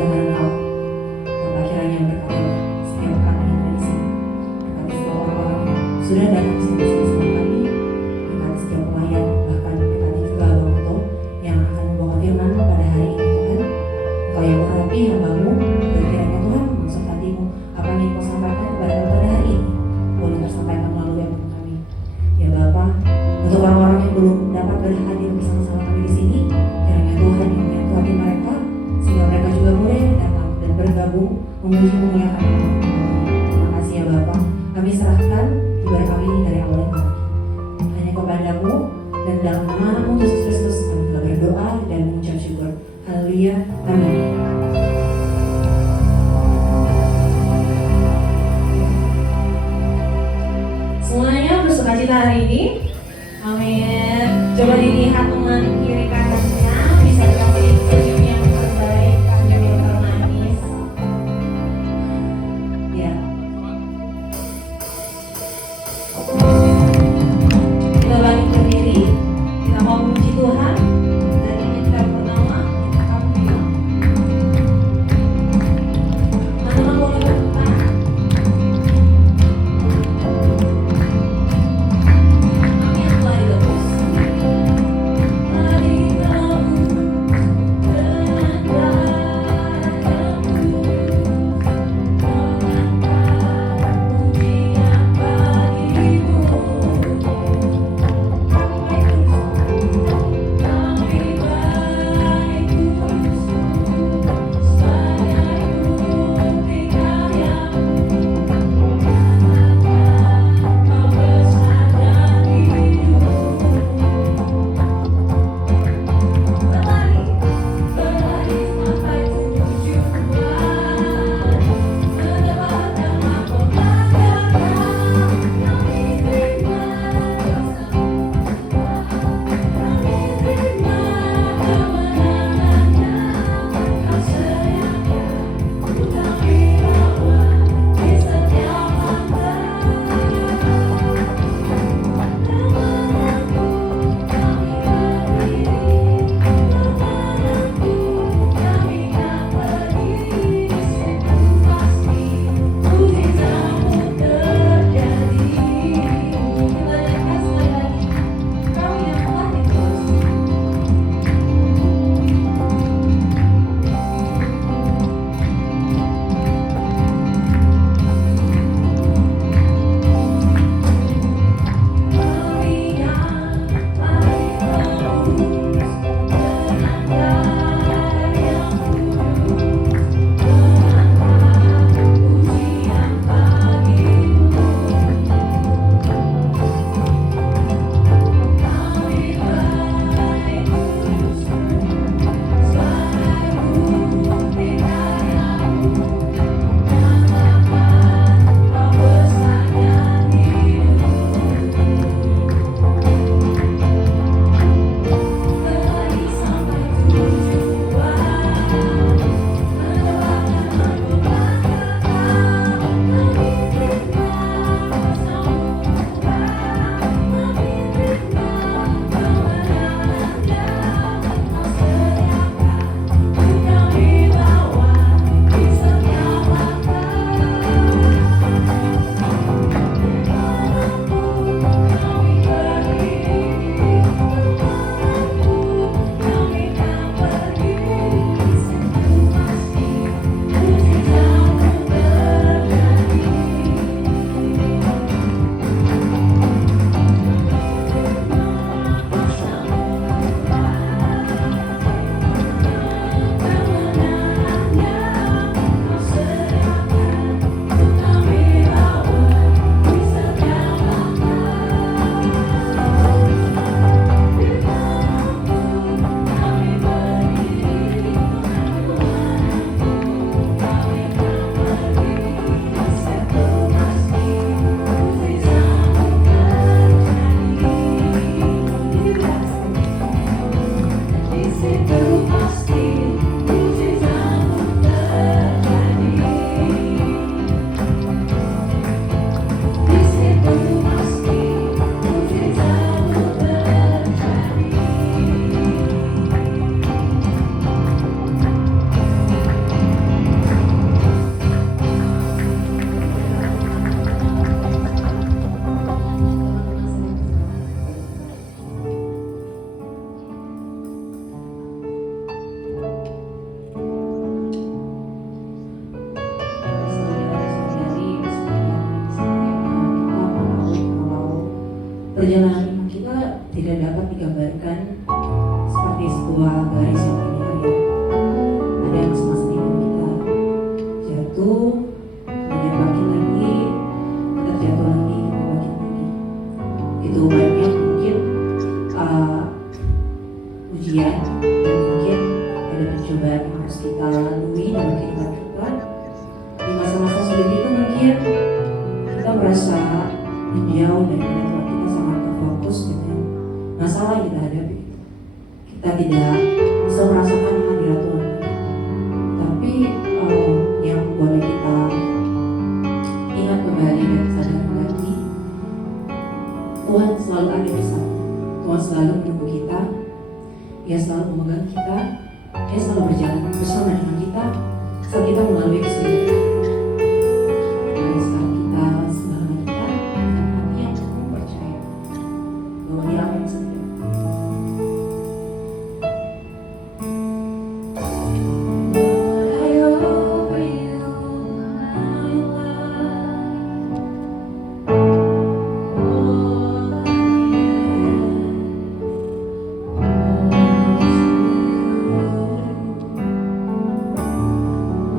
dengan Engkau. Bapak kiranya berkati setiap kami yang ada di sini, berkati setiap orang-orang yang sudah datang ke sini bersama kami, berkati setiap pelayan, bahkan berkati juga Bang Oto yang akan membawa firman pada hari ini Tuhan. Engkau yang urapi hamba-Mu, dan kiranya Tuhan maksud hati-Mu apa yang Kau sampaikan kepada kami pada hari ini boleh tersampaikan melalui firman kami. Ya Bapa, untuk orang-orang yang belum dapat berhadir bersama-sama kami di sini, kiranya Tuhan yang menyentuh hati mereka sehingga mereka juga boleh datang dan bergabung memuji memuliakan nama Tuhan. Terima kasih ya Bapa. Kami serahkan ibadah kami ini dari awal hingga akhir hanya kepada-Mu, dan dalam nama-Mu Yesus Kristus kami telah berdoa dan mengucap syukur. Haleluya. Amin. Semuanya bersukacita hari ini. Amin. Coba dilihat teman kiri kanannya, bisa dikasih senyum yang terbaik, senyum yang termanis. Ya. Kita balik berdiri, kita mau memuji Tuhan, dan ini kita pertama kita akan bilang perjalanan iman kita tidak dapat digambarkan seperti sebuah garis yang linear ya. Ada masa-masa iman kita jatuh, kemudian bangkit lagi, kita jatuh lagi, kita bangkit lagi. Itu banyak mungkin ujian dan mungkin ada pencobaan yang harus kita lalui dalam kehidupan kita. Di masa-masa sulit itu mungkin kita merasa menjauh dari Tuhan, kita sangat terfokus dengan masalah yang kita hadapi. Kita tidak bisa merasakan hadirat Tuhan. Tapi yang boleh kita ingat kembali dan sadar lagi, Tuhan selalu ada di sana. Tuhan selalu menunggu kita. Dia selalu memegang kita. Dia selalu berjalan bersama dengan kita saat kita melalui kesulitan. Mari sekarang kita sembahkan kita dengan hati yang penuh percaya bahwa Dia akan setia.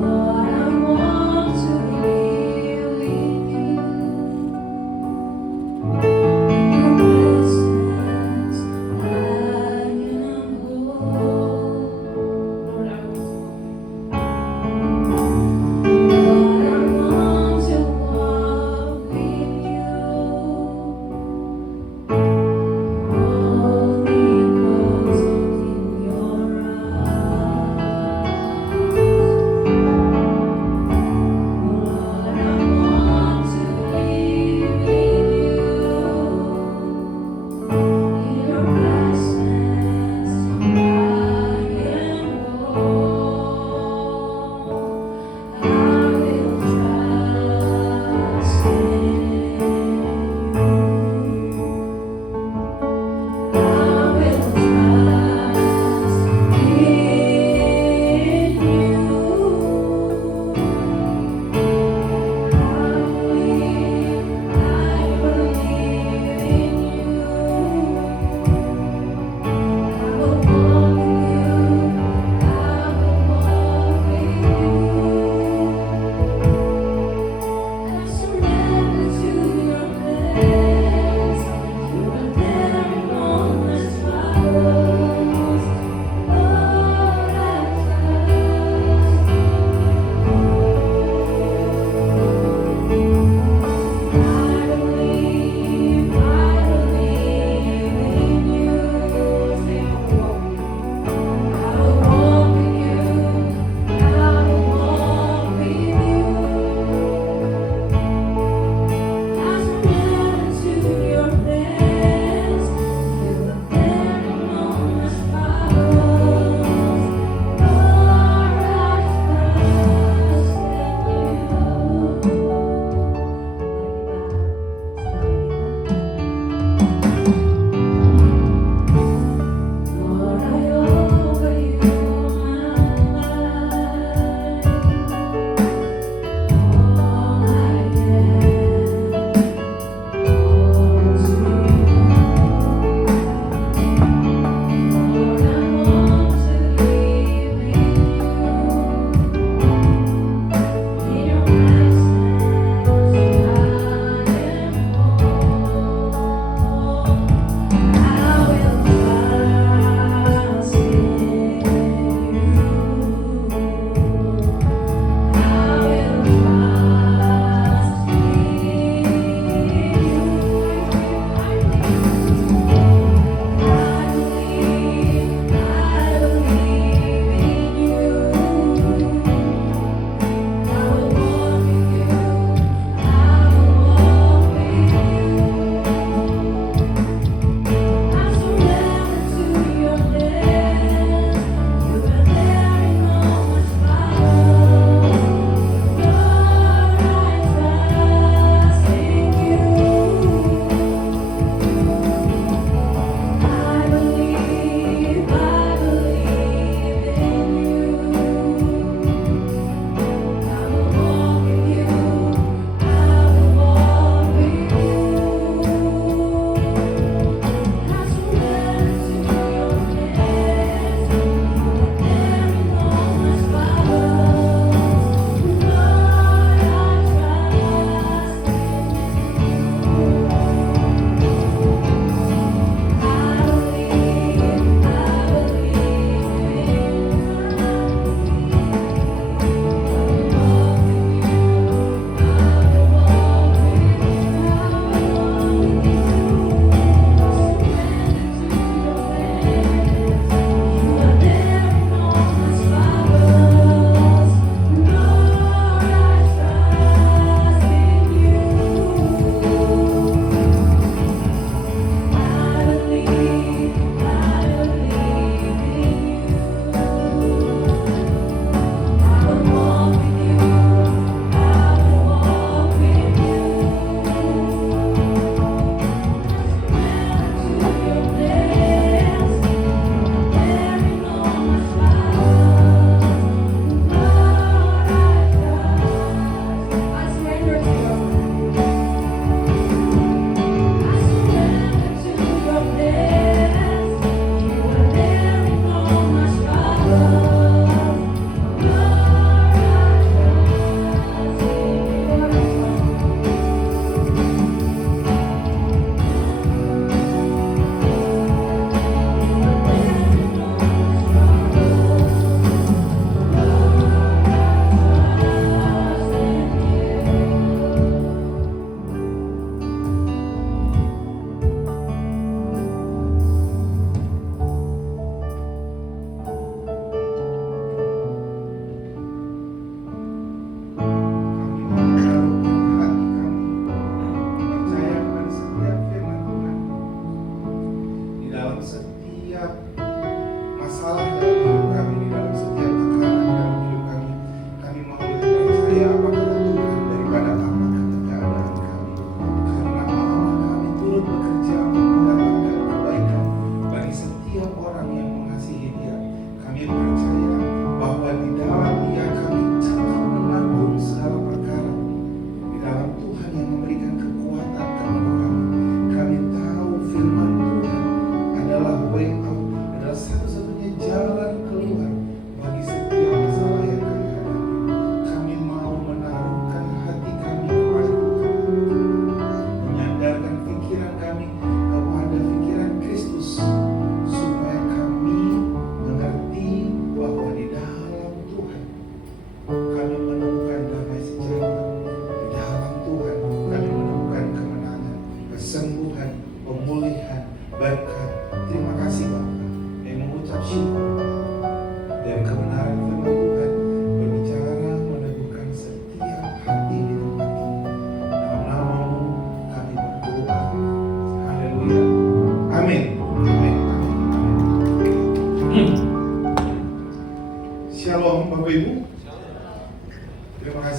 Lord, I'm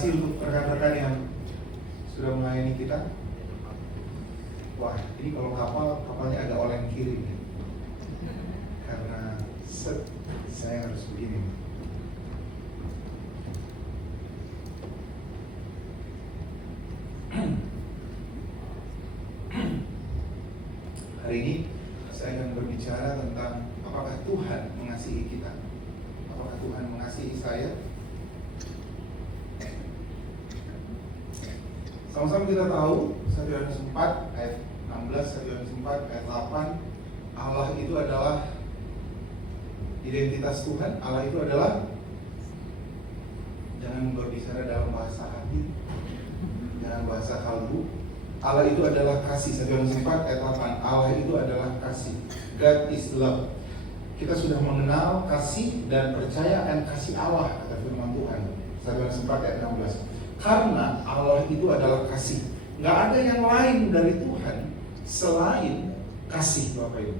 kasih untuk rekan-rekan yang sudah melayani kita. Wah, ini kalau kapalnya agak oleng kiri nih. Karena saya harus begini. Hari ini saya akan berbicara tentang apakah Tuhan mengasihi kita. Apakah Tuhan mengasihi saya? Sama-sama kita tahu 1 Yohanes 4 ayat 16, 1 Yohanes 4 ayat 8, Allah itu adalah identitas Tuhan. Allah itu adalah, jangan berbicara dalam bahasa hati, jangan bahasa kalbu. Allah itu adalah kasih. 1 Yohanes 4 ayat 8, Allah itu adalah kasih. God is love. Kita sudah mengenal kasih dan percaya akan kasih Allah, kata firman Tuhan. 1 Yohanes 4 ayat 16. Karena Allah itu adalah kasih. Nggak ada yang lain dari Tuhan selain kasih, Bapak Ibu.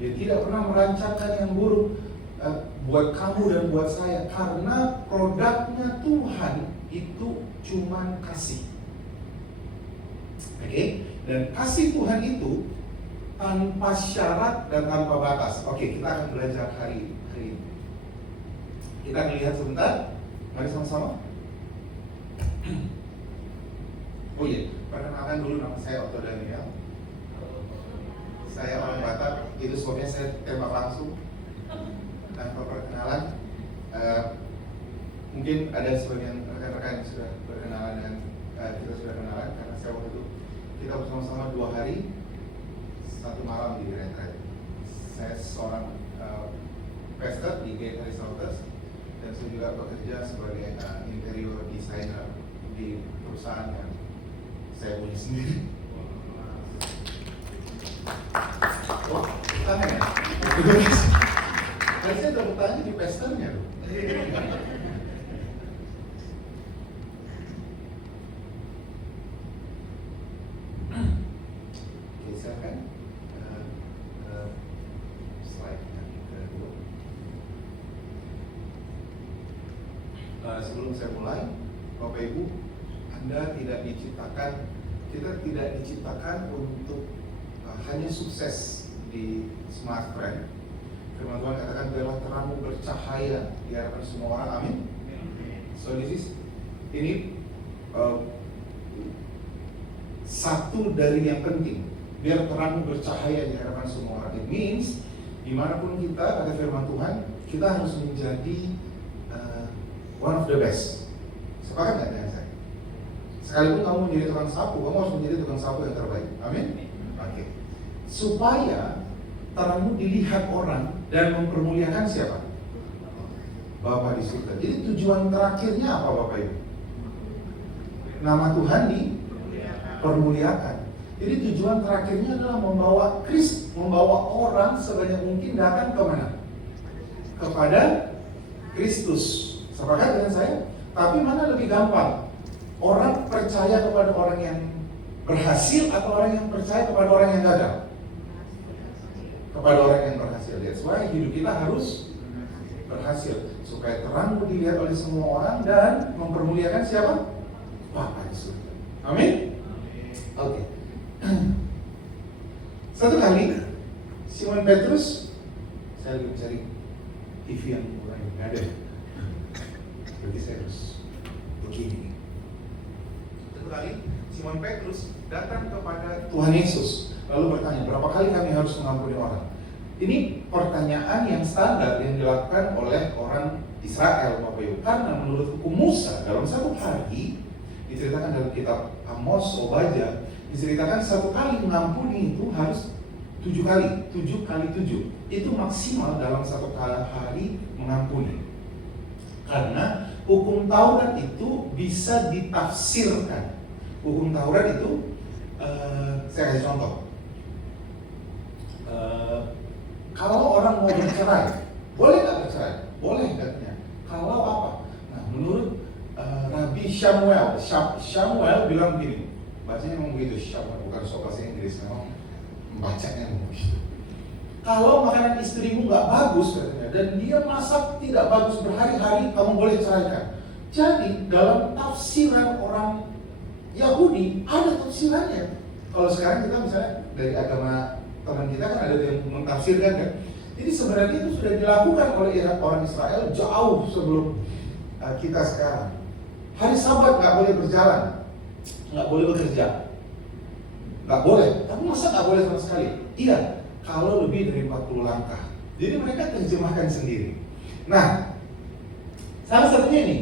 Dia tidak pernah merancangkan yang buruk buat kamu dan buat saya, karena produknya Tuhan itu cuma kasih. Oke? Dan kasih Tuhan itu tanpa syarat dan tanpa batas. Oke, kita akan belajar hari ini. Kita akan lihat sebentar. Mari sama-sama. Oh iya, perkenalkan dulu, nama saya Otto Daniel. Saya orang Batak, itu sebabnya saya tembak langsung tanpa perkenalan. Mungkin ada sebagian rekan-rekan yang sudah berkenalan dengan kita sudah kenalan, karena saya waktu itu kita bersama-sama 2 hari 1 malam di retret. Saya seorang pastor di Gate Resorts, dan saya juga bekerja sebagai interior designer di perusahaan yang saya punya sendiri. Wah, tangan ya? Kan saya udah bertanya di pastornya loh. Oke, silakan. Slide yang kedua. Sebelum saya mulai, Bapak Ibu, Anda tidak diciptakan, kita tidak diciptakan untuk hanya sukses di smartphone. Firman Tuhan katakan, biarlah terangmu bercahaya di hadapan semua orang. Amin. So ini satu dari yang penting. Biar terangmu bercahaya di hadapan semua orang. It means dimanapun kita, kata firman Tuhan, kita harus menjadi one of the best. Sepakat nggak dengan saya? Sekalipun kamu menjadi tukang sapu, kamu harus menjadi tukang sapu yang terbaik. Amin. Oke. Supaya terangmu dilihat orang dan mempermuliakan siapa? Bapa di surga. Jadi tujuan terakhirnya apa, Bapak Ibu? Nama Tuhan dipermuliakan. Jadi tujuan terakhirnya adalah membawa orang sebanyak mungkin datang ke mana? Kepada Kristus. Sepakat dengan saya? Tapi mana lebih gampang? Orang percaya kepada orang yang berhasil atau orang yang percaya kepada orang yang gagal? Kepada orang yang berhasil. That's why hidup kita harus berhasil, supaya terang dilihat oleh semua orang dan mempermuliakan siapa? Bapa di surga. Amin. Oke. Satu kali Simon Petrus, saya lagi mencari TV yang mulai nggak ada. Berarti saya harus begini. Satu kali Simon Petrus datang kepada Tuhan Yesus, lalu bertanya, berapa kali kami harus mengampuni orang? Ini pertanyaan yang standar yang dilakukan oleh orang Israel, Bapak Ibu. Karena menurut hukum Musa, dalam satu hari, diceritakan dalam kitab Amos, Obadya, diceritakan satu kali mengampuni itu harus 7 kali. 7 kali 7 itu maksimal dalam satu hari mengampuni. Karena hukum Taurat itu bisa ditafsirkan. Hukum Taurat itu, saya kasih contoh. Kalau orang mau bercerai, boleh nggak bercerai? Boleh katanya. Kalau apa? Nah, menurut Rabbi Samuel bilang begini, bacanya memang begitu, Samuel, bukan soal bahasa Inggris, memang membacanya begitu. Kalau makanan istrimu nggak bagus katanya, dan dia masak tidak bagus berhari-hari, kamu boleh ceraikan. Jadi dalam tafsiran orang Yahudi ada tafsirannya. Kalau sekarang kita misalnya dari agama teman kita kan ada yang mentafsirkan kan. Jadi sebenarnya itu sudah dilakukan oleh orang Israel jauh sebelum kita sekarang. Hari Sabat nggak boleh berjalan, nggak boleh bekerja, nggak boleh. Tapi masa nggak boleh sama sekali? Iya, kalau lebih dari 40 langkah. Jadi mereka terjemahkan sendiri. Nah, salah satunya ini,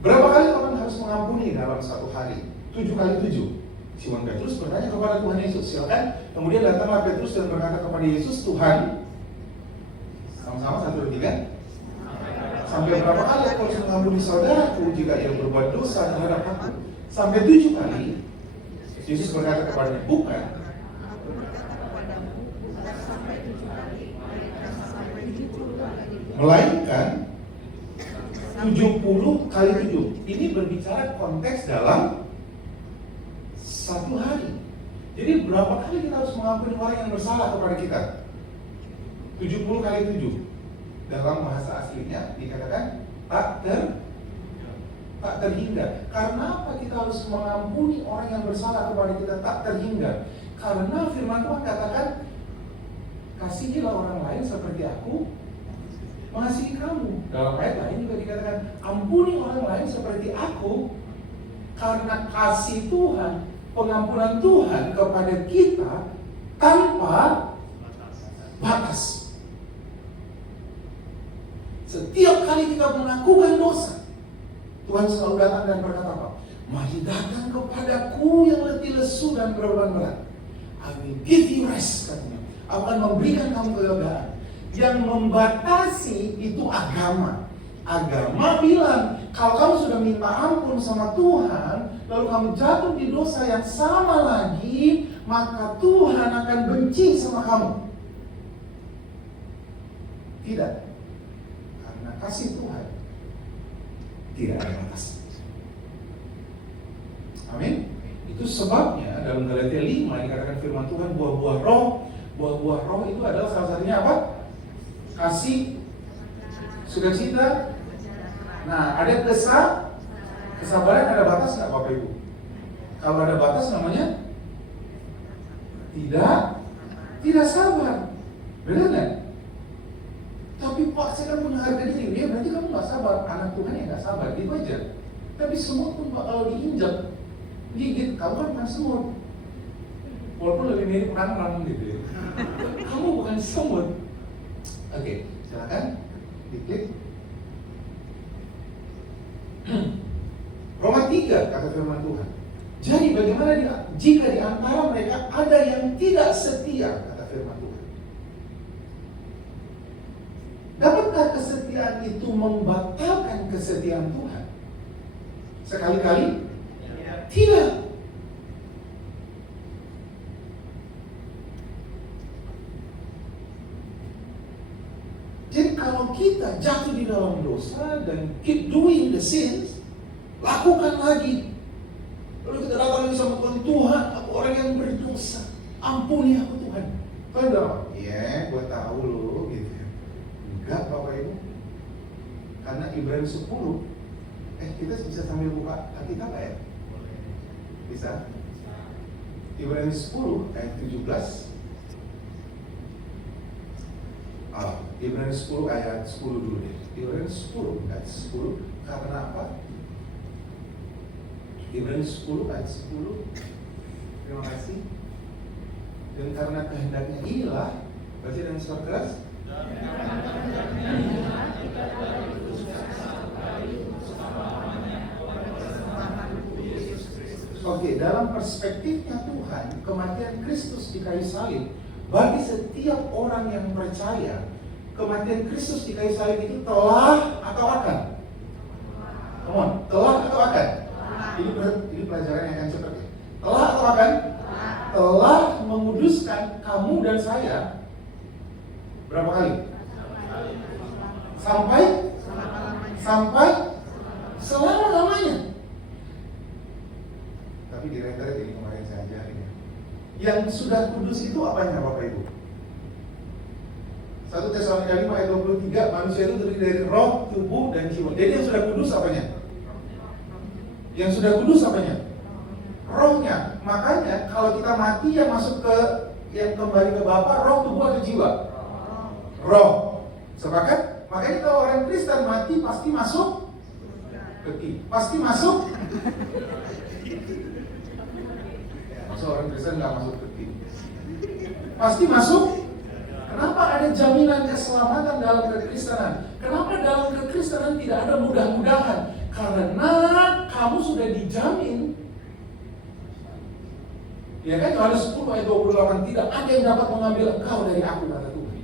berapa kali orang harus mengampuni dalam satu hari? 7 kali 7. Simon Petrus bertanya kepada Tuhan Yesus, silakan. Kemudian datanglah Petrus dan berkata kepada Yesus, Tuhan, sama-sama 1, 2, 3. Sampai berapa kali aku harus mengampuni saudaraku jika ia berbuat dosa terhadap aku? Sampai 7 kali. Yesus berkata kepadanya, bukan. Melainkan 70 kali 7. Ini berbicara konteks dalam satu hari. Jadi berapa kali kita harus mengampuni orang yang bersalah kepada kita? 70 kali 7. Dalam bahasa aslinya dikatakan tak terhingga. Karena apa kita harus mengampuni orang yang bersalah kepada kita tak terhingga? Karena firman Tuhan katakan, kasihilah orang lain seperti aku mengasihi kamu. Dalam ayat lain juga dikatakan, ampuni orang lain seperti aku. Karena kasih Tuhan, pengampunan Tuhan kepada kita tanpa batas. Setiap kali kita melakukan dosa, Tuhan selalu datang dan berkata apa? Mari datang kepadaku yang letih lesu dan berbeban berat. I will give you rest, katanya. Aku akan memberikan kamu kelegaan. Yang membatasi itu agama. Agama bilang, kalau kamu sudah minta ampun sama Tuhan, lalu kamu jatuh di dosa yang sama lagi, maka Tuhan akan benci sama kamu. Tidak. Karena kasih Tuhan tidak ada batas. Amin. Itu sebabnya dalam Galatia 5 dikatakan firman Tuhan buah-buah roh. Buah-buah roh itu adalah salah satunya apa? Kasih, sukacita. Nah, ada kesabaran, ada batas nggak Bapak Ibu? Kalau ada batas namanya tidak sabar. Benar nggak? Tapi Pak, saya kan punya harga diri. Dia berarti kamu nggak sabar. Anak Tuhan yang nggak sabar, itu aja. Tapi semut pun kalau diinjak, gigit, kamu kan bukan semut. Walaupun lebih mirip orang gitu ya. Kamu bukan semut. Oke, silakan diklik. Roma 3 kata firman Tuhan. Jadi bagaimana jika di antara mereka ada yang tidak setia, kata firman Tuhan. Dapatkah kesetiaan itu membatalkan kesetiaan Tuhan? Sekali-kali? Tidak. Jadi kalau kita jatuh di dalam dosa dan keep doing the sins, lakukan lagi. Lalu kita datang lagi sama Tuhan, Tuhan, aku orang yang berdosa, ampuni aku Tuhan. Tuhan bilang, iya, gue tahu lo, gitu. Enggak Bapak Ibu. Karena Ibrani 10, kita bisa sambil buka Alkitab ya? Bisa? Ibrani 10 ayat 17. Ibrani 10 ayat 10 dulu deh. Ibrani 10 ayat 10. Karena apa? Ibrani 10 ayat 10. Terima kasih. Dan karena kehendaknya inilah, baca dengan suara keras. Oke, dalam perspektifnya Tuhan, kematian Kristus di kayu salib bagi setiap orang yang percaya, kematian Kristus di kayu salib itu telah atau akan? Come on, telah atau akan? Ini pelajaran yang akan cepat ya. Telah atau akan? Telah menguduskan kamu dan saya berapa kali? Sampai selama-lamanya. Tapi di retret ini kemarin saya ajarin ya. Yang sudah kudus itu apanya Bapak Ibu? 1 Tesalonika 5 ayat 23, manusia itu terdiri dari roh, tubuh, dan jiwa. Jadi yang sudah kudus apanya? Yang sudah kudus apanya? Rohnya. Makanya kalau kita mati yang masuk ke, yang kembali ke Bapa, roh, tubuh atau jiwa? Roh. Sepakat? Makanya kalau orang Kristen mati pasti masuk peti. Pasti masuk. Masa orang Kristen nggak masuk peti? Pasti masuk. Kenapa ada jaminan keselamatan dalam kekristenan? Kenapa dalam kekristenan tidak ada mudah-mudahan? Karena kamu sudah dijamin. Ya kan, Yohanes 10 ayat 28, tidak ada yang dapat mengambil engkau dari aku, kata Tuhan.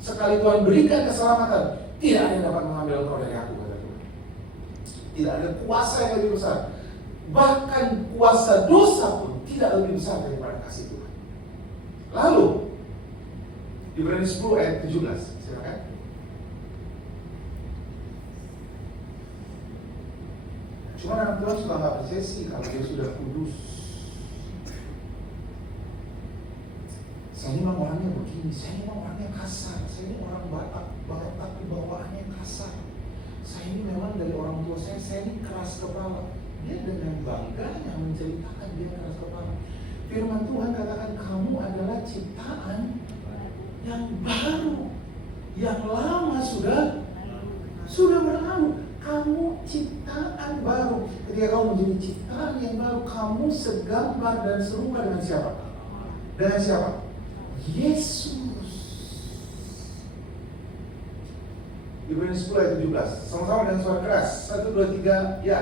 Sekali Tuhan berikan keselamatan, tidak ada yang dapat mengambil engkau dari aku, kata Tuhan. Tidak ada kuasa yang lebih besar. Bahkan kuasa dosa pun tidak lebih besar daripada kasih Tuhan. Lalu Ibrani 10 ayat 17, silakan. Cuma anak Tuhan suka nggak percaya sih kalau dia sudah kudus. Saya ini memang orangnya begini, saya ini memang orangnya kasar, saya ini orang Batak tapi bawaannya kasar. Saya ini memang dari orang tua saya ini keras kepala. Dia dengan bangganya menceritakan dia keras kepala. Firman Tuhan katakan kamu adalah ciptaan yang baru, yang lama sudah berlalu. Kamu ciptaan baru. Ketika kamu menjadi ciptaan yang baru, kamu segambar dan serupa dengan siapa? Dengan siapa? Yesus. Ibrani 10 ayat 17. Sama-sama dengan suara keras. 1, 2, 3, ya.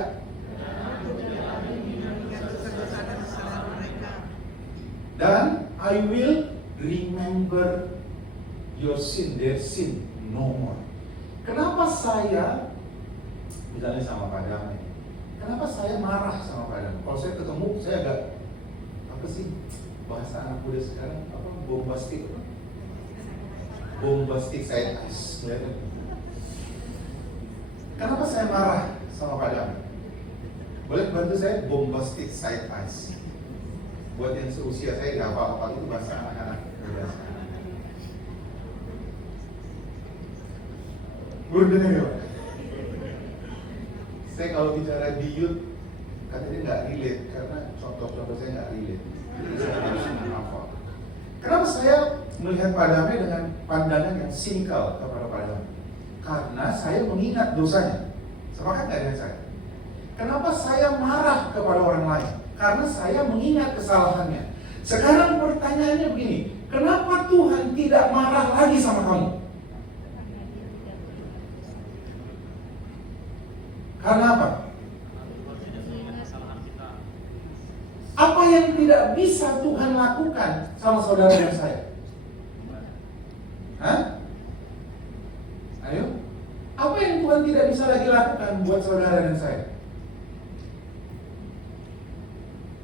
Dan I will remember your sin, their sin no more. Kenapa saya, misalnya sama Pak Damai, kenapa saya marah sama Pak Damai? Kalau saya ketemu, saya agak, apa sih bahasa anak muda sekarang, apa, bombastic side eyes. Kenapa saya marah sama Pak Damai? Boleh bantu saya bombastic side eyes? Buat yang seusia saya nggak apa-apa, itu bahasa anak-anak muda. Burden ya. Saya kalau bicara di youth, katanya nggak relate karena contoh-contoh saya nggak relate. Jadi saya harus menghafal. Kenapa saya melihat Pak Damai dengan pandangan yang sinikal kepada Pak Damai? Karena saya mengingat dosanya. Sepakat nggak dengan saya? Kenapa saya marah kepada orang lain? Karena saya mengingat kesalahannya. Sekarang pertanyaannya begini, kenapa Tuhan tidak marah lagi sama kamu? Karena apa? Apa yang tidak bisa Tuhan lakukan sama saudara dan saya? Hah? Ayo? Apa yang Tuhan tidak bisa lagi lakukan buat saudara dan saya?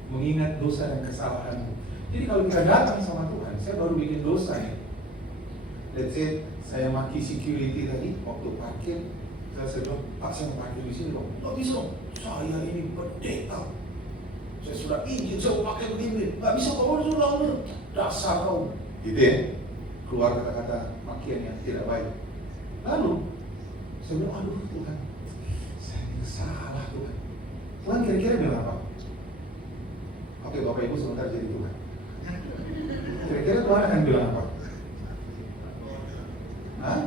Mengingat dosa dan kesalahanmu. Jadi kalau kita datang sama Tuhan, saya baru bikin dosa nih. Let's say saya maki security tadi waktu parkir. Saya bilang, Pak, saya mau parkir di sini dong. Nggak bisa dong, saya ini pendeta. Saya sudah izin, saya mau pakai begini. Nggak bisa, kamu sudah dasar kau. Gitu ya, keluar kata-kata makian yang tidak baik. Lalu saya bilang, aduh Tuhan, saya ini salah Tuhan. Tuhan kira-kira bilang apa? Oke, Bapak Ibu sebentar jadi Tuhan. Kira-kira Tuhan akan bilang apa? Hah?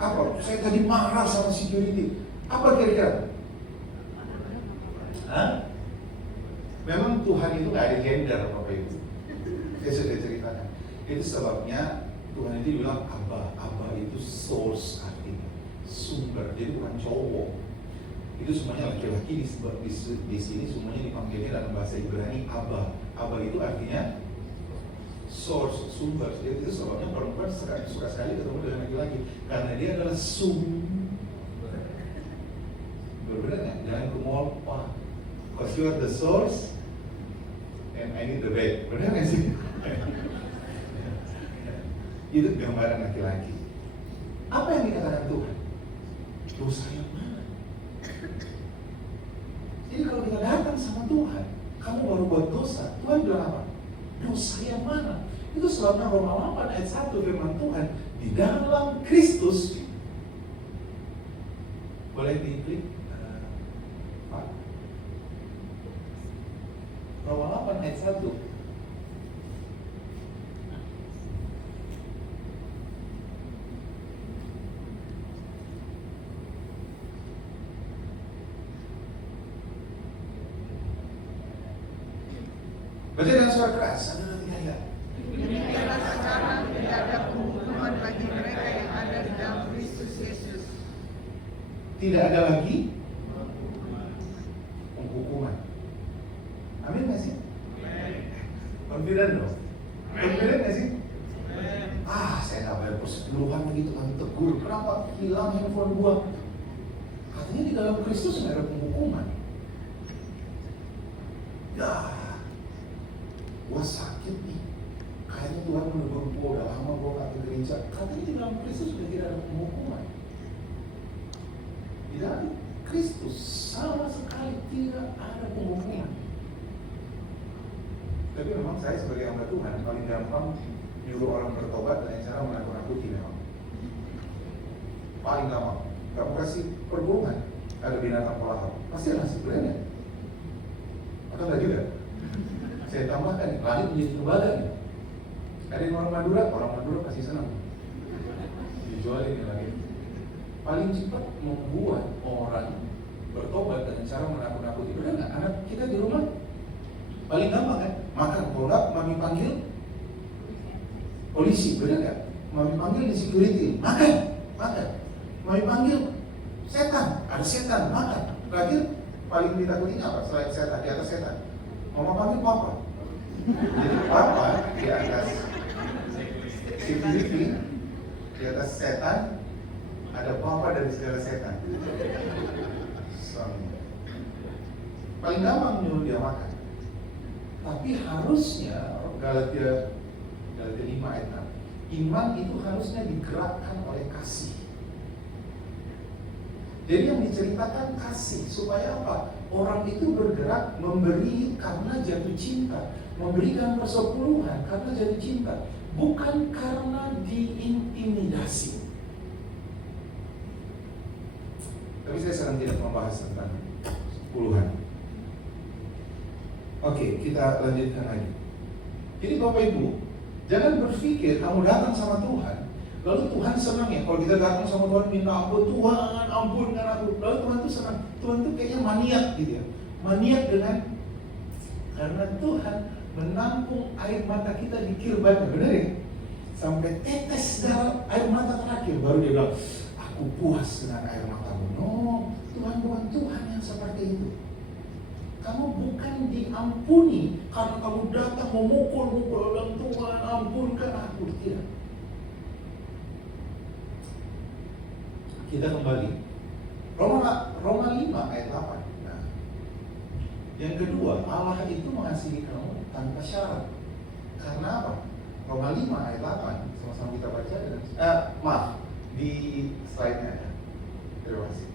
Apa? Saya tadi marah sama security. Apa kira-kira? Hah? Memang Tuhan itu gak ada gender, Bapak Ibu. Saya sudah ceritakan. Itu sebabnya Tuhan itu bilang Abba. Abba itu source artinya, sumber. Jadi bukan cowok. Itu semuanya laki-laki di sini semuanya dipanggilnya dalam bahasa Ibrani Abba. Abba itu artinya source, sumber. Jadi itu sebabnya perempuan suka sekali ketemu dengan laki-laki karena dia adalah sumber. Benar nggak? Jangan ke mall, Pak. Because you are the source and I need the bed. Benar nggak sih? Itu gambaran laki-laki. Apa yang dikatakan Tuhan? Dosa yang mana? Jadi kalau kita datang sama Tuhan, kamu baru buat dosa, Tuhan bilang apa? Dosa yang mana? Itu sebabnya Roma 8 ayat 1 firman Tuhan, di dalam Kristus. Boleh diklik Pak. Roma 8 ayat 1. Baca dengan suara keras. Saudara tidak lihat. Demikianlah sekarang tidak ada penghukuman bagi mereka yang ada di dalam Kristus Yesus. Tidak ada lagi penghukuman. Amin nggak sih? Confident dong? Confident nggak sih? Saya nggak bayar persetujuan begitu, kami tegur. Kenapa hilang handphone gua? Katanya di dalam Kristus nggak ada penghukuman. Ya, gua sakit nih. Kayaknya Tuhan menegur gua, udah lama gua nggak ke gereja. Katanya di dalam Kristus sudah tidak ada penghukuman. Di dalam Kristus sama sekali tidak ada penghukuman. Tapi memang saya sebagai hamba Tuhan paling gampang nyuruh orang bertobat dengan cara menakut-nakuti memang. Paling gampang. Gak mau kasih perhubungan. Ada binatang pelahap. Pasti ada nasi brand. Atau enggak juga? Saya tambahkan, langit menjadi tembaga nih. Ada yang orang Madura pasti senang. Dijualin yang lagi. Paling cepat membuat orang bertobat dengan cara menakut-nakuti. Benar nggak? Anak kita di rumah paling gampang kan? Makan, kalau nggak, mami panggil polisi, benar nggak? Mami panggil di security, makan. Mami panggil setan, ada setan, makan. Terakhir paling ditakutinya apa? Selain setan, di atas setan. Mama panggil papa. Jadi papa di atas security, di atas setan, ada papa dari segala setan. Paling gampang nyuruh dia makan. Tapi harusnya Galatia 5 ayat 6, iman itu harusnya digerakkan oleh kasih. Jadi yang diceritakan kasih, supaya apa? Orang itu bergerak memberi karena jatuh cinta, memberikan persepuluhan karena jatuh cinta, bukan karena diintimidasi. Tapi saya sedang tidak membahas tentang puluhan. Oke, kita lanjutkan lagi. Jadi Bapak Ibu, jangan berpikir kamu datang sama Tuhan, lalu Tuhan senang ya. Kalau kita datang sama Tuhan minta ampun, Tuhan ampunkan aku, lalu Tuhan tuh senang. Tuhan tuh kayaknya maniak gitu ya. Maniak karena Tuhan menampung air mata kita di kirbatnya, benar ya? Sampai tetes darah air mata terakhir, baru dia bilang, aku puas dengan air matamu. No, Tuhan bukan Tuhan yang seperti itu. Kamu bukan diampuni karena kamu datang memukul dan Tuhan ampunkan aku. Tidak. Kita kembali Roma 5 ayat 8. Nah, yang kedua, Allah itu mengasihi kamu tanpa syarat. Karena apa? Roma 5 ayat 8. Sama-sama kita baca dan maaf, di slide-nya ada. Terima kasih.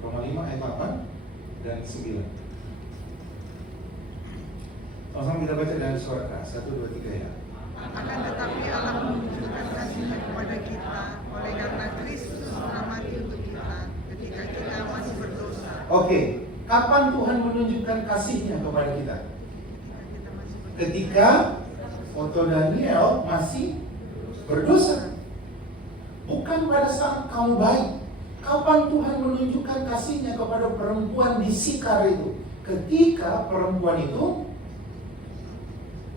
Roma 5 ayat 8 dan 9. Sama-sama kita baca dengan suara keras. 1, 2, 3 ya. Akan tetapi Allah menunjukkan kasih-Nya kepada kita oleh karena Kristus telah mati untuk kita ketika kita masih berdosa. Oke, kapan Tuhan menunjukkan kasih-Nya kepada kita? Ketika Otto Daniel masih berdosa. Bukan pada saat kamu baik. Kapan Tuhan menunjukkan kasih-Nya kepada perempuan di Sikar itu? Ketika perempuan itu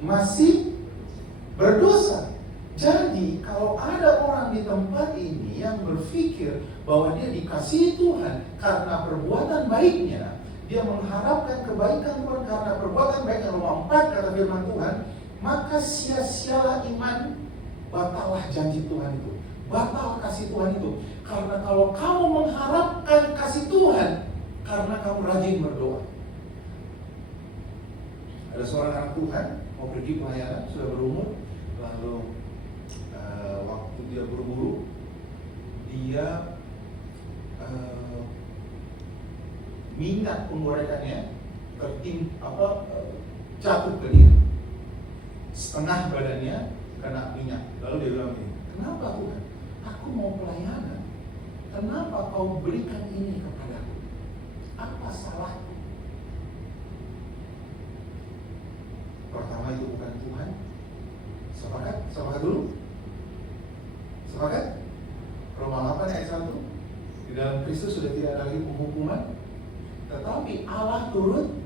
masih berdosa. Jadi kalau ada orang di tempat ini yang berpikir bahwa dia dikasihi Tuhan karena perbuatan baiknya, dia mengharapkan kebaikan Tuhan karena perbuatan baiknya, Roma 4 kata firman Tuhan, maka sia-sialah iman, batallah janji Tuhan itu, batal kasih Tuhan itu. Karena kalau kamu mengharapkan kasih Tuhan karena kamu rajin berdoa. Ada seorang anak Tuhan mau pergi pelayanan, sudah berumur, lalu waktu dia berburu, dia minyak penggorengannya jatuh ke dia. Setengah badannya kena minyak. Lalu dia bilang begini, kenapa Tuhan? Aku mau pelayanan. Kenapa kau berikan ini kepadaku? Apa salahku? Pertama itu bukan Tuhan. Sepakat? Sepakat dulu? Sepakat? Roma 8 ayat 1. Di dalam Kristus sudah tidak ada lagi penghukuman, tetapi Allah turut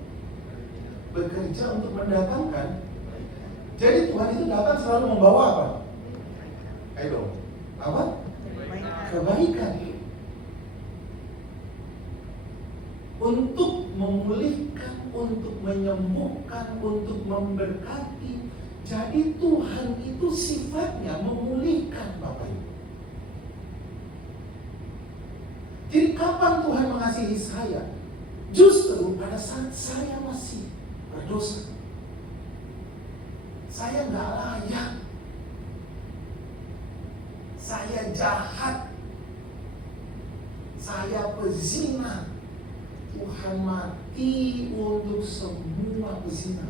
bekerja untuk mendatangkan. Jadi Tuhan itu datang selalu membawa apa? Ayo, apa? Kebaikan. Untuk memulihkan, untuk menyembuhkan, untuk memberkati. Jadi Tuhan itu sifatnya memulihkan, Bapak Ibu. Jadi kapan Tuhan mengasihi saya? Justru pada saat saya masih berdosa. Saya nggak layak. Saya jahat. Saya pezina. Tuhan mati untuk semua pezina.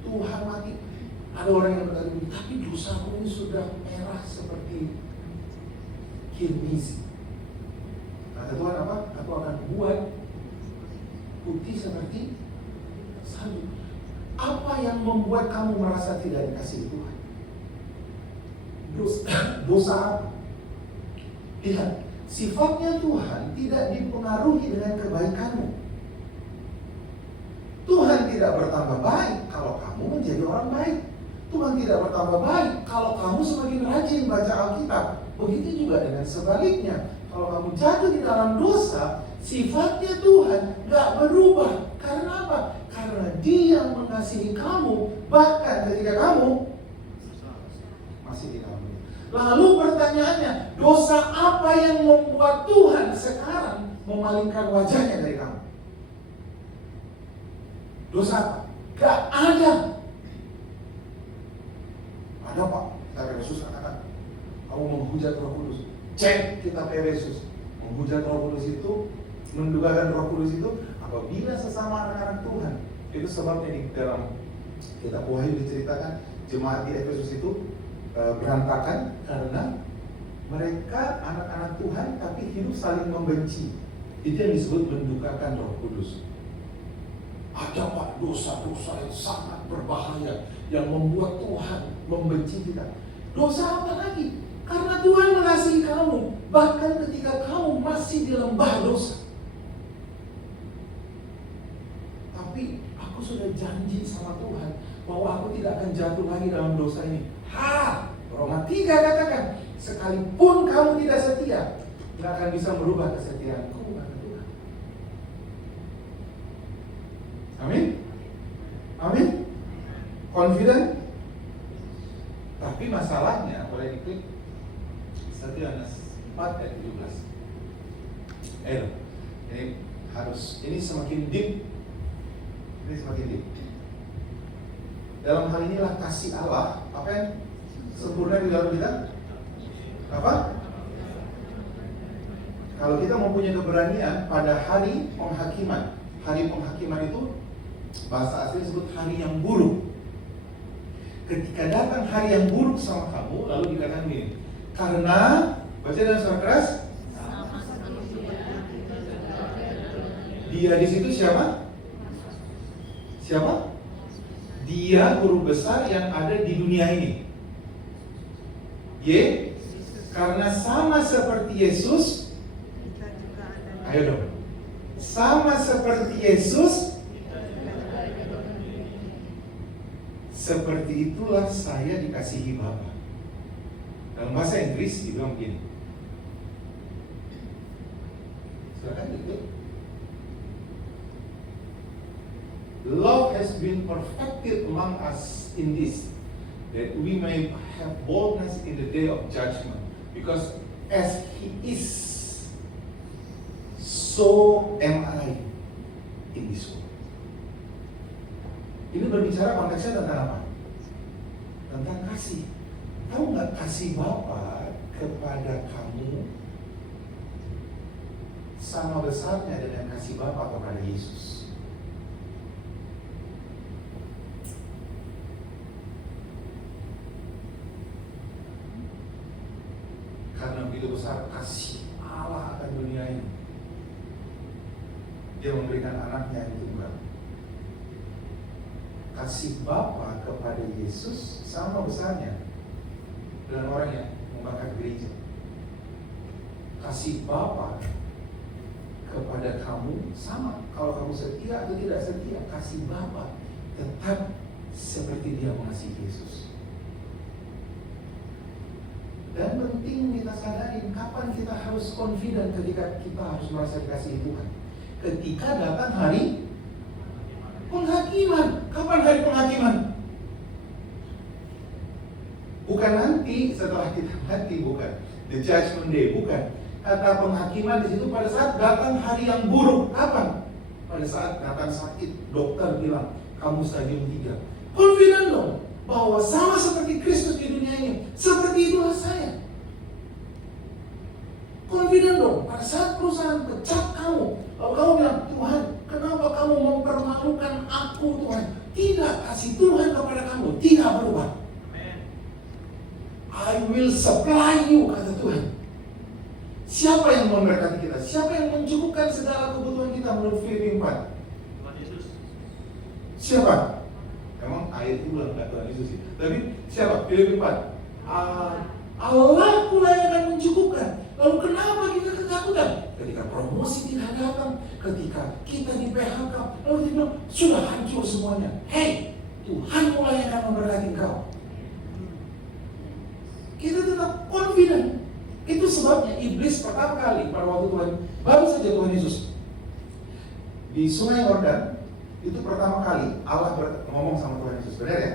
Tuhan mati. Ada orang yang berkata, tapi dosaku ini sudah merah seperti kirmizi. Kata Tuhan apa? Aku akan buat putih seperti salju. Apa yang membuat kamu merasa tidak dikasihi Tuhan? Dosa apa? Lihat, sifatnya Tuhan tidak dipengaruhi dengan kebaikanmu. Tuhan tidak bertambah baik kalau kamu menjadi orang baik. Tuhan tidak bertambah baik kalau kamu semakin rajin baca Alkitab. Begitu juga dengan sebaliknya. Kalau kamu jatuh di dalam dosa, sifatnya Tuhan gak berubah. Karena apa? Karena Dia mengasihi kamu bahkan ketika kamu masih di dalam dosa. Lalu pertanyaannya, dosa apa yang membuat Tuhan sekarang memalingkan wajahnya dari kamu? Dosa apa? Gak ada. Ada Pak, kitab Yesus katakan kamu menghujat Roh Kudus. Cek kitab Yesus. Menghujat Roh Kudus itu, mendugakan Roh Kudus itu apabila sesama anak-anak Tuhan. Itu sebabnya di dalam kitab Wahyu diceritakan jemaat di Efesus itu berantakan karena mereka anak-anak Tuhan tapi hidup saling membenci. Itu yang disebut mendukakan Roh Kudus. Ada Pak dosa-dosa yang sangat berbahaya yang membuat Tuhan membenci kita. Dosa apa lagi? Karena Tuhan mengasihi kamu bahkan ketika kamu masih di lembah dosa. Tapi aku sudah janji sama Tuhan bahwa aku tidak akan jatuh lagi dalam dosa ini. Roma 3 katakan, sekalipun kamu tidak setia, tidak akan bisa merubah kesetiaanku kata Tuhan. Amin? Amin? Confident? Tapi masalahnya, boleh diklik 1 Yohanes 4 ayat 17. Ini semakin deep. Ini semakin deep. Dalam hal inilah kasih Allah, apa yang sempurna di dalam kita? Apa? Kalau kita mempunyai keberanian pada hari penghakiman. Hari penghakiman itu bahasa asli disebut hari yang buruk. Ketika datang hari yang buruk sama kamu, lalu dikatakan begini, karena, baca dalam suara keras, dia di situ siapa? Siapa? Dia guru besar yang ada di dunia ini. Karena sama seperti Yesus, ayo dong, sama seperti Yesus, seperti itulah saya dikasihi Bapa. Dalam bahasa Inggris dibilang begini. Silakan diklik. Love has been perfected among us in this, that we may have boldness in the day of judgment. Because as He is, so am I in this world. Ini berbicara konteksnya tentang apa? Tentang kasih. Tahu nggak kasih Bapa kepada kamu sama besarnya dengan kasih Bapa kepada Yesus. begitu besar kasih Allah akan dunia ini. Dia memberikan anaknya yang tunggal. Kasih Bapa kepada Yesus sama besarnya dengan orang yang membakar gereja. Kasih Bapa kepada kamu sama. Kalau kamu setia atau tidak setia, kasih Bapa tetap seperti dia mengasihi Yesus. Dan penting kita sadari kapan kita harus confident ketika kita harus merasa dikasihi Tuhan. Ketika datang hari penghakiman. Kapan hari penghakiman? Bukan nanti setelah kita mati, bukan. The Judgment Day, bukan. Kata penghakiman di situ pada saat datang hari yang buruk. Kapan? Pada saat datang sakit, dokter bilang kamu stadium 3. Confident dong bahwa sama seperti Kristus di dunia ini, seperti itulah saya. Confident dong pada saat perusahaan pecat kamu, lalu kamu bilang, Tuhan, kenapa kamu mempermalukan aku, Tuhan? Tidak, kasih Tuhan kepada kamu tidak berubah. I will supply you, kata Tuhan. Siapa yang memberkati kita? Siapa yang mencukupkan segala kebutuhan kita menurut Filipi 4? Tuhan Yesus. Siapa? Emang ayat itu bilang nggak Tuhan Yesus sih. Tapi siapa? Filipi 4. Allah pula yang akan mencukupkan. Lalu kenapa kita ketakutan? Ketika promosi tidak datang, ketika kita di PHK, lalu kita bilang sudah hancur semuanya. Hey, Tuhan pula yang akan memberkati engkau. Kita tetap confident. Itu sebabnya iblis pertama kali pada waktu Tuhan, baru saja Tuhan Yesus di Sungai Yordan, itu pertama kali Allah ngomong sama Tuhan Yesus, benar ya?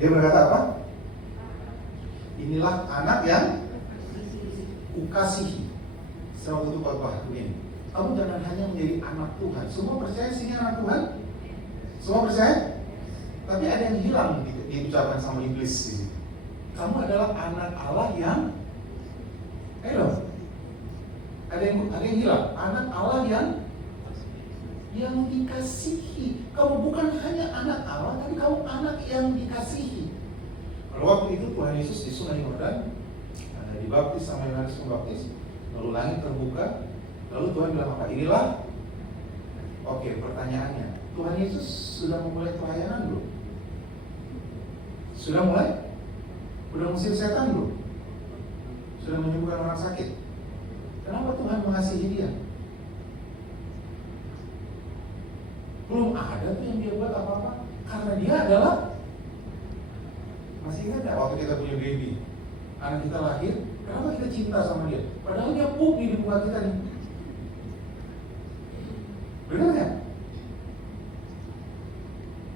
Dia berkata apa? Inilah anak yang kukasihi. Saya waktu itu khotbah begini, kamu jangan hanya menjadi anak Tuhan. Semua percaya sini anak Tuhan? Semua percaya? Tapi ada yang hilang diucapkan sama iblis di situ. Kamu adalah anak Allah yang ada yang hilang. Anak Allah yang dikasihi. Kamu bukan hanya anak Allah, tapi kamu anak yang dikasihi. Pada waktu itu Tuhan Yesus di Sungai Yordan dibaptis sama Yohanes Pembaptis, lalu langit terbuka, lalu Tuhan bilang apa? Inilah. Oke, pertanyaannya, Tuhan Yesus sudah memulai pelayanan belum? Sudah mulai? Sudah mengusir setan belum? Sudah menyembuhkan orang sakit? Kenapa Tuhan mengasihi dia? Belum ada tuh yang dia buat apa-apa. Karena dia adalah, masih ingat gak waktu kita punya baby, anak kita lahir, kenapa kita cinta sama dia? Padahal dia pup di muka kita nih. Benar gak?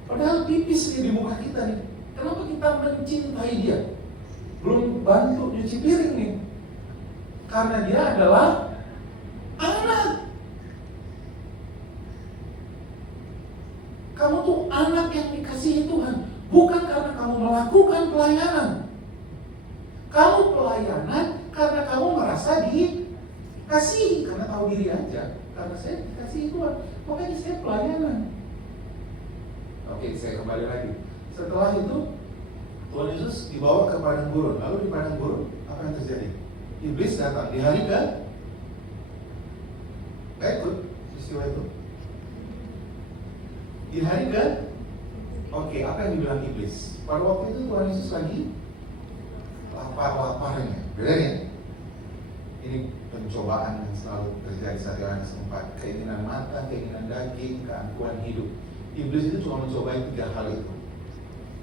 Padahal pipis nih di muka kita nih. Kenapa kita mencintai dia? Belum bantu nyuci piring nih. Karena dia adalah anak. Kamu tuh anak yang dikasihi Tuhan. Bukan karena kamu melakukan pelayanan. Kamu pelayanan karena kamu merasa dikasihi. Karena tahu diri aja. Karena saya dikasihi Tuhan, makanya saya pelayanan. Oke, saya kembali lagi. Setelah itu Tuhan Yesus dibawa ke padang gurun. Lalu di padang gurun apa yang terjadi? Iblis datang di hari ke ikut peristiwa itu. Di hari ke apa yang dibilang iblis? Pada waktu itu Tuhan Yesus lagi lapar-laparnya. Benar ya? Ini pencobaan yang selalu terjadi saat Yohanes 4. Keinginan mata, keinginan daging, keangkuhan hidup. Iblis itu cuma mencobai 3 hal itu.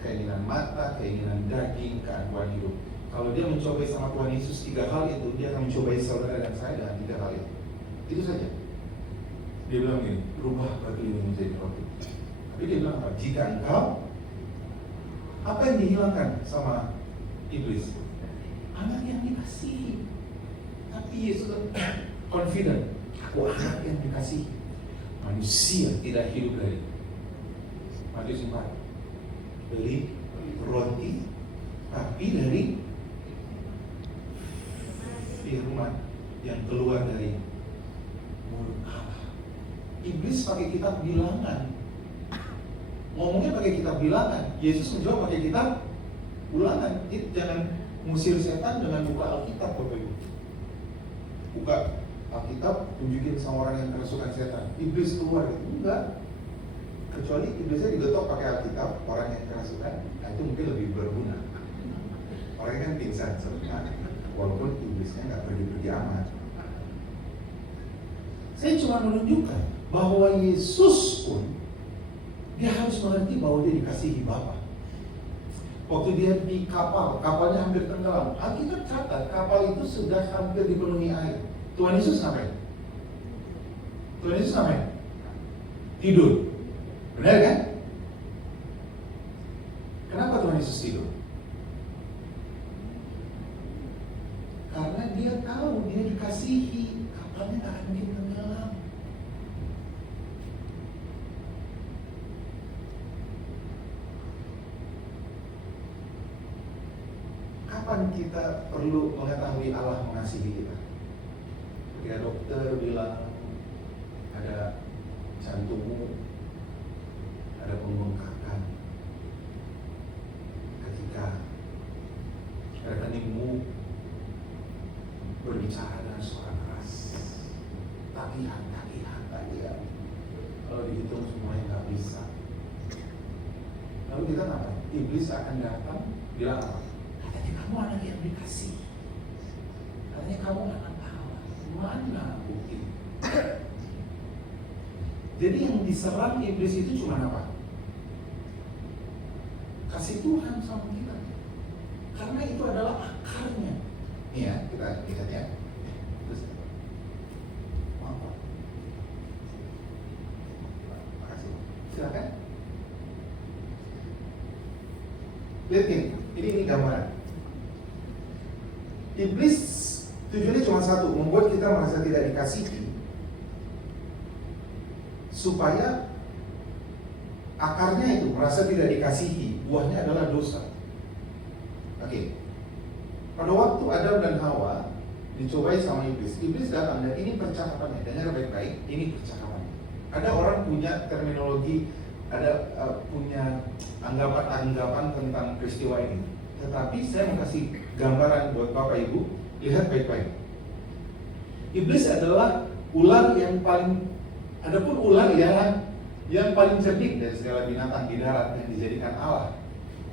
Keinginan mata, keinginan daging, keangkuhan hidup. Kalau dia mencobai sama Tuhan Yesus 3 hal itu, dia akan mencobai saudara dan saya dengan 3 hal itu. Itu saja. Dia bilang gini, rubah batu ini menjadi roti. Tapi dia bilang apa? Jika engkau, apa yang dihilangkan sama iblis? Anak yang dikasihi. Tapi Yesus confident, aku anak yang dikasihi. Manusia tidak hidup dari Matius 4. Beli roti, tapi dari firman yang keluar dari mulut Allah. Iblis pakai kitab bilangan, ngomongnya pakai kitab bilangan. Yesus menjawab pakai kitab ulangan. Jangan musir setan dengan buka Alkitab, Bapak Ibu. buka Alkitab, tunjukin sama orang yang kerasukan setan, iblis keluar gitu. Enggak. Kecuali iblisnya digetok pakai Alkitab, orang yang kerasukan, nah itu mungkin lebih berguna. Orang kan pingsan sebenarnya, walaupun iblisnya nggak pergi-pergi amat. Saya cuma menunjukkan bahwa Yesus pun dia harus mengerti bahwa dia dikasihi Bapa. Waktu dia di kapal, kapalnya hampir tenggelam. Alkitab catat, kapal itu sudah hampir dipenuhi air. Tuhan Yesus ngapain? Tuhan Yesus ngapain? Tidur. Benar kan? Kenapa Tuhan Yesus tidur? Karena dia tahu dia dikasihi, kapalnya tak akan mungkin tenggelam. Kapan kita perlu mengetahui Allah mengasihi kita? Ketika dokter bilang ada jantungmu, ada pembengkakan. Ketika rekeningmu berbicara dengan suara keras, tagihan. Kalau dihitung semuanya nggak bisa. Lalu kita ngapain? Iblis akan datang, bilang apa? Katanya kamu anak yang dikasih. Katanya kamu anak Allah. Mana bukti? Jadi yang diserang iblis itu cuma apa? Kasih Tuhan sama kita. Karena itu adalah akarnya. Nih ya, kita lihat ya. Terus, maaf Pak. Makasih. Silakan. Lihat ini gambaran. Iblis tujuannya cuma satu, membuat kita merasa tidak dikasihi, supaya akarnya itu merasa tidak dikasihi, buahnya adalah dosa. Oke. Pada waktu Adam dan Hawa dicobai sama iblis, iblis datang dan ini percakapannya, dengar baik-baik, ini percakapannya. Ada orang punya terminologi, ada punya anggapan-anggapan tentang peristiwa ini. Tetapi saya mau kasih gambaran buat Bapak Ibu, lihat baik-baik. Iblis adalah ular yang paling, adapun ular yang paling cerdik dari segala binatang di darat yang dijadikan Allah.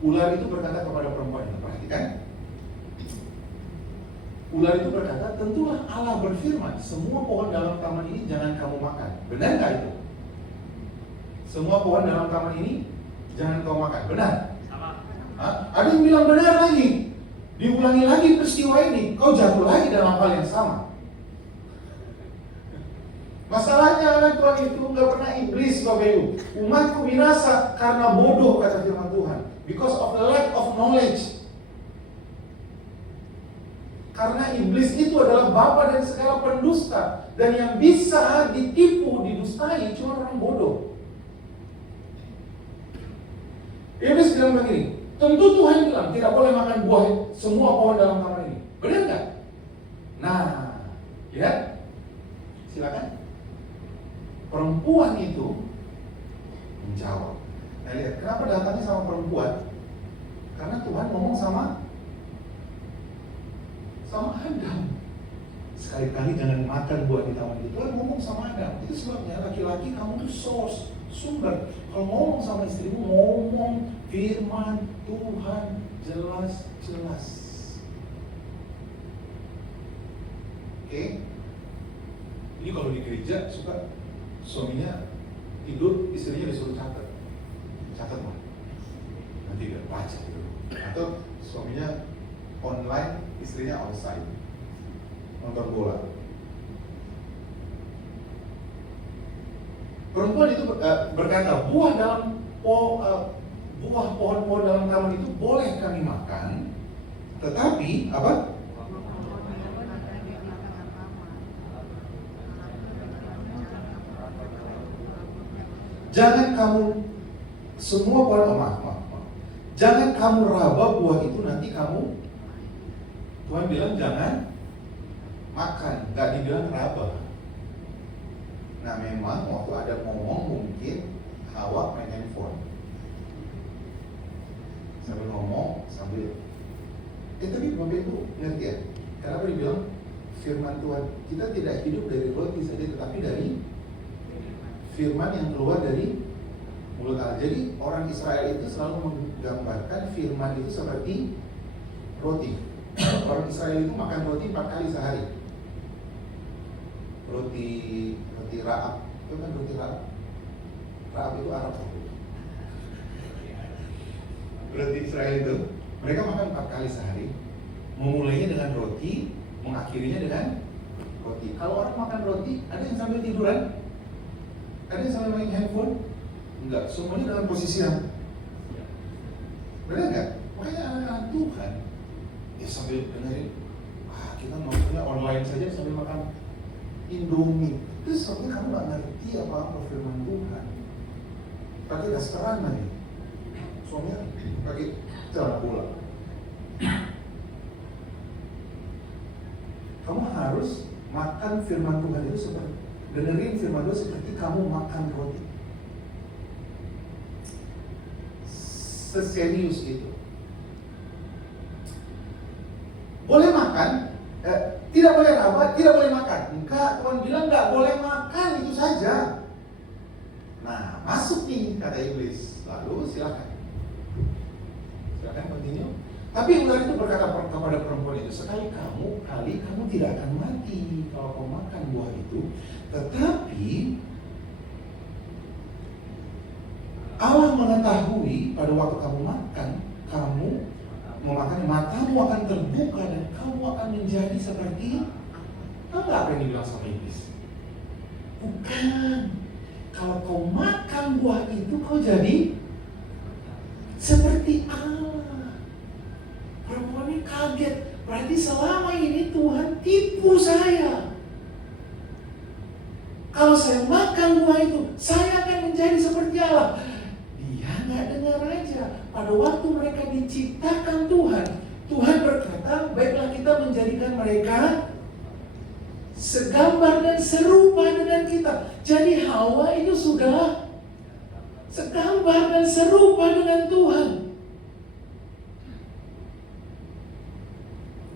Ular itu berkata kepada perempuan, perhatikan. Ular itu berkata, tentulah Allah berfirman, semua pohon dalam taman ini jangan kamu makan. Benar nggak itu? Semua pohon dalam taman ini jangan kamu makan. Benar? Ada yang bilang benar lagi. Diulangi lagi peristiwa ini, kau jatuh lagi dalam hal yang sama. Masalahnya anak Tuhan itu nggak pernah iblis, Bapak Ibu. Umatku binasa karena bodoh, kata firman Tuhan. Because of the lack of knowledge. Karena iblis itu adalah bapa dari segala pendusta. Dan yang bisa ditipu, didustai cuma orang bodoh. Iblis bilang begini, tentu Tuhan bilang tidak boleh makan buah semua pohon dalam taman ini. Benar nggak? Nah, lihat, silakan. Perempuan itu menjawab. Nah lihat, kenapa datangnya sama perempuan? Karena Tuhan ngomong sama Adam. Sekali-kali jangan makan buah di taman itu. Tuhan ngomong sama Adam. Itu sebabnya laki-laki kamu tuh source, sumber. Kalau ngomong sama istrimu, ngomong firman Tuhan jelas-jelas. Oke? Ini kalau di gereja suka suaminya tidur, istrinya disuruh catat mah. Nanti dia baca gitu. Atau suaminya online, istrinya outside nonton bola. Perempuan itu berkata, buah pohon-pohon dalam taman itu boleh kami makan, tetapi apa? Jangan kamu semua pohon, maaf. Jangan kamu raba buah itu, nanti kamu, Tuhan bilang jangan makan, nggak dibilang raba. Nah memang waktu ada ngomong mungkin Hawa main handphone sambil ngomong sambil. Tapi Bapak Ibu ngerti ya? Kenapa dibilang firman Tuhan. Kita tidak hidup dari roti saja, tetapi dari firman yang keluar dari mulut Allah. Jadi orang Israel itu selalu menggambarkan firman itu seperti roti. Orang Israel itu makan roti 4 kali sehari. Roti Raab, itu kan roti Raab. Raab itu Arab. Roti Israel itu mereka makan 4 kali sehari. Memulainya dengan roti, mengakhirinya dengan roti. Kalau orang makan roti, ada yang sambil tiduran, ada yang sambil main handphone, enggak. Semuanya dalam posisi yang benar nggak? Makanya anak-anak Tuhan ya sambil dengerin, kita maksudnya online saja sambil makan Indomie. Itu sebabnya kamu nggak ngerti apa-apa firman Tuhan. Pakai dasteran lagi, suaminya pakai celana bola. Kamu harus makan firman Tuhan itu seperti dengerin firman Tuhan seperti kamu makan roti. Seserius itu. Boleh makan, tidak boleh apa? Tidak boleh makan. Enggak, Tuhan bilang enggak boleh makan, itu saja. Nah, masuk nih kata iblis. Lalu silakan continue. Tapi ular itu berkata kepada perempuan itu, sekali kamu tidak akan mati kalau kamu makan buah itu. Tetapi Allah mengetahui pada waktu kamu makan, kamu memakan, matamu akan terbuka dan kamu akan menjadi seperti, tahu nggak apa yang dibilang sama iblis? Bukan, kalau kau makan buah itu kau jadi seperti Allah. Perempuan ini kaget, berarti selama ini Tuhan tipu saya. Kalau saya makan buah itu, saya akan menjadi seperti Allah. Dia nggak dengar aja. Pada waktu mereka diciptakan Tuhan berkata, baiklah kita menjadikan mereka segambar dan serupa dengan kita. Jadi Hawa itu sudah segambar dan serupa dengan Tuhan.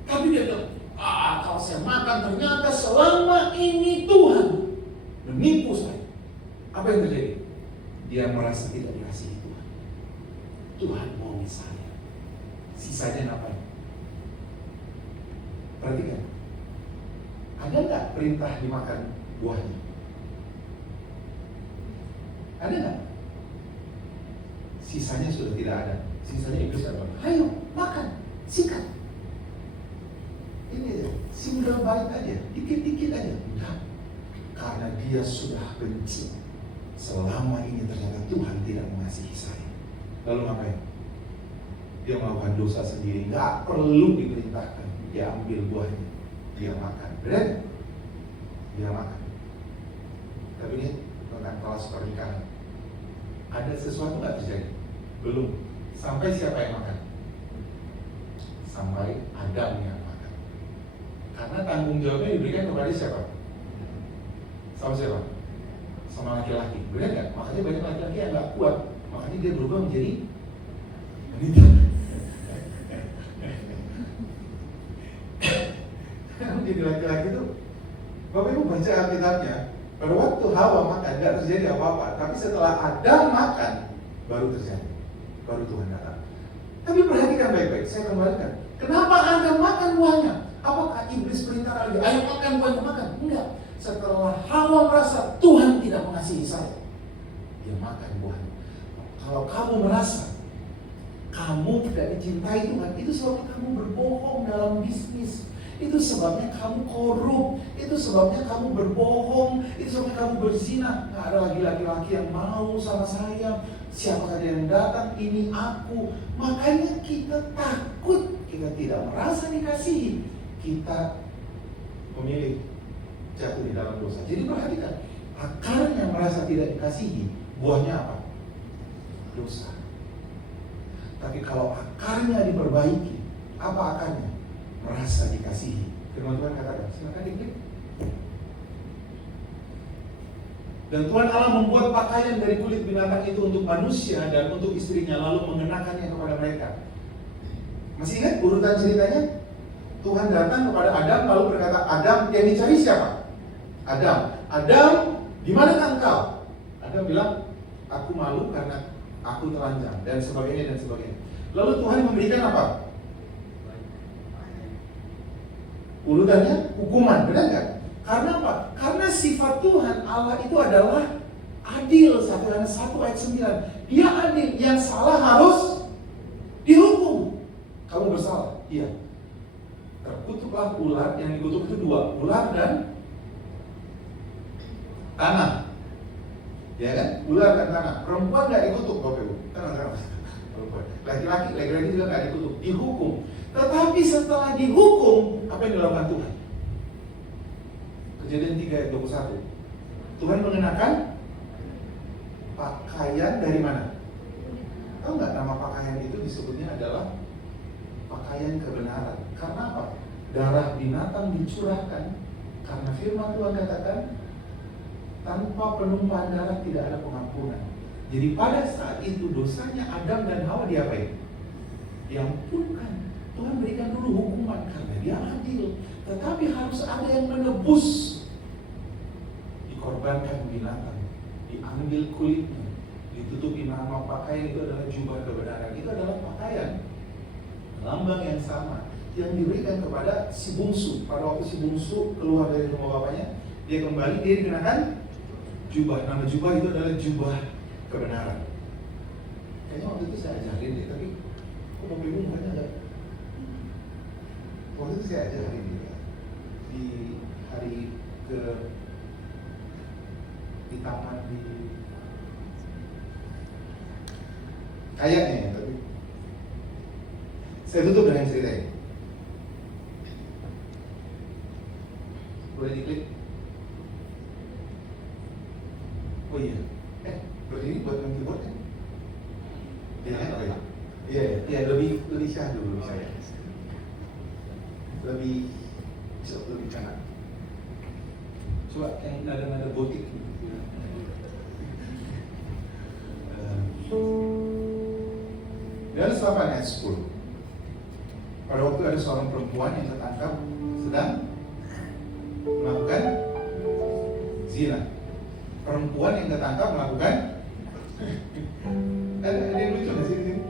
Tapi dia bilang, kalau saya makan ternyata selama ini Tuhan menipu saya. Apa yang terjadi? Dia merasa tidak dikasihi Tuhan. Tuhan mau saya. Sisanya ngapain? Perhatikan. Ada nggak perintah dimakan buahnya? Ada nggak? Sisanya sudah tidak ada. Sisanya iblis apa? Ayo makan, sikat. Ini single bite aja, dikit-dikit aja. Enggak. Karena dia sudah benci. Selama ini ternyata Tuhan tidak mengasihi saya. Lalu ngapain? Dia melakukan dosa sendiri, nggak perlu diperintahkan. Dia ambil buahnya, dia makan. Benar? Dia makan. Tapi ini tentang kelas pernikahan. Ada sesuatu nggak terjadi? Belum. Sampai siapa yang makan? Sampai Adam yang makan. Karena tanggung jawabnya diberikan kepada siapa? Sama siapa? Sama laki-laki. Benar nggak? Makanya banyak laki-laki yang nggak kuat. Makanya dia berubah menjadi wanita. Menjadi laki-laki itu, Bapak Ibu baca Alkitabnya, pada waktu Hawa makan nggak terjadi apa-apa. Tapi setelah Adam makan, baru terjadi. Baru Tuhan datang. Tapi perhatikan baik-baik, saya kembalikan. Kenapa Adam makan buahnya? Apakah iblis perintah lagi? Ayo makan buahnya, makan? Enggak. Setelah Hawa merasa Tuhan tidak mengasihi saya, dia makan buahnya. Kalau kamu merasa kamu tidak dicintai Tuhan, itu sebabnya kamu berbohong dalam bisnis. Itu sebabnya kamu korup. Itu sebabnya kamu berbohong. Itu sebabnya kamu berzina. Nggak ada lagi laki-laki yang mau sama saya. Siapa saja yang datang, ini aku. Makanya kita takut. Kita tidak merasa dikasihi. Kita memilih jatuh di dalam dosa. Jadi perhatikan, akarnya merasa tidak dikasihi, buahnya apa? Dosa. Tapi kalau akarnya diperbaiki, apa akarnya? Merasa dikasihi. Firman Tuhan katakan, silakan diklik. Dan Tuhan Allah membuat pakaian dari kulit binatang itu untuk manusia dan untuk istrinya, lalu mengenakannya kepada mereka. Masih ingat urutan ceritanya? Tuhan datang kepada Adam lalu berkata, Adam, yang dicari siapa? Adam. Adam, di manakah engkau? Adam bilang, aku malu karena aku telanjang dan sebagainya dan sebagainya. Lalu Tuhan memberikan apa? Urutannya hukuman, benar nggak? Karena apa? Karena sifat Tuhan Allah itu adalah adil. 1 Yohanes 1 ayat 9. Dia adil, yang salah harus dihukum. Kamu bersalah, iya. Terkutuklah ular, yang dikutuk itu 2, ular dan tanah. Ya kan? Ular dan tanah. Perempuan nggak dikutuk, Bapak Ibu. Perempuan. Laki-laki juga nggak dikutuk, dihukum. Tetapi setelah dihukum, apa yang dilakukan Tuhan? Kejadian 3 ayat 21. Tuhan mengenakan pakaian dari mana? Tahu nggak nama pakaian itu disebutnya adalah pakaian kebenaran. Karena apa? Darah binatang dicurahkan. Karena firman Tuhan katakan, tanpa penumpahan darah tidak ada pengampunan. Jadi pada saat itu dosanya Adam dan Hawa diapain? Diampunkan. Tuhan berikan dulu hukuman karena dia adil. Tetapi harus ada yang menebus. Dikorbankan binatang, diambil kulitnya, ditutupi nama pakaian itu adalah jubah kebenaran. Itu adalah pakaian lambang yang sama yang diberikan kepada si bungsu. Pada waktu si bungsu keluar dari rumah bapaknya, dia kembali, dia dikenakan jubah. Nama jubah itu adalah jubah kebenaran. Kayaknya waktu itu saya ajarin deh, tapi kok mau bingung kan enggak? Waktu itu saya ajarin dia di hari di taman di kayaknya ya, tapi saya tutup dengan cerita ini. Boleh diklik? Oh iya, berdiri buat main keyboard kan? Iya kan? Oh iya, iya lebih syahdu, lebih saya, lebih kanan. Coba yang nada-nada gotik. Dari 8 ayat 10. Pada waktu ada seorang perempuan yang tertangkap sedang melakukan zina. Perempuan yang tertangkap melakukan ada yang lucu nggak sih di sini?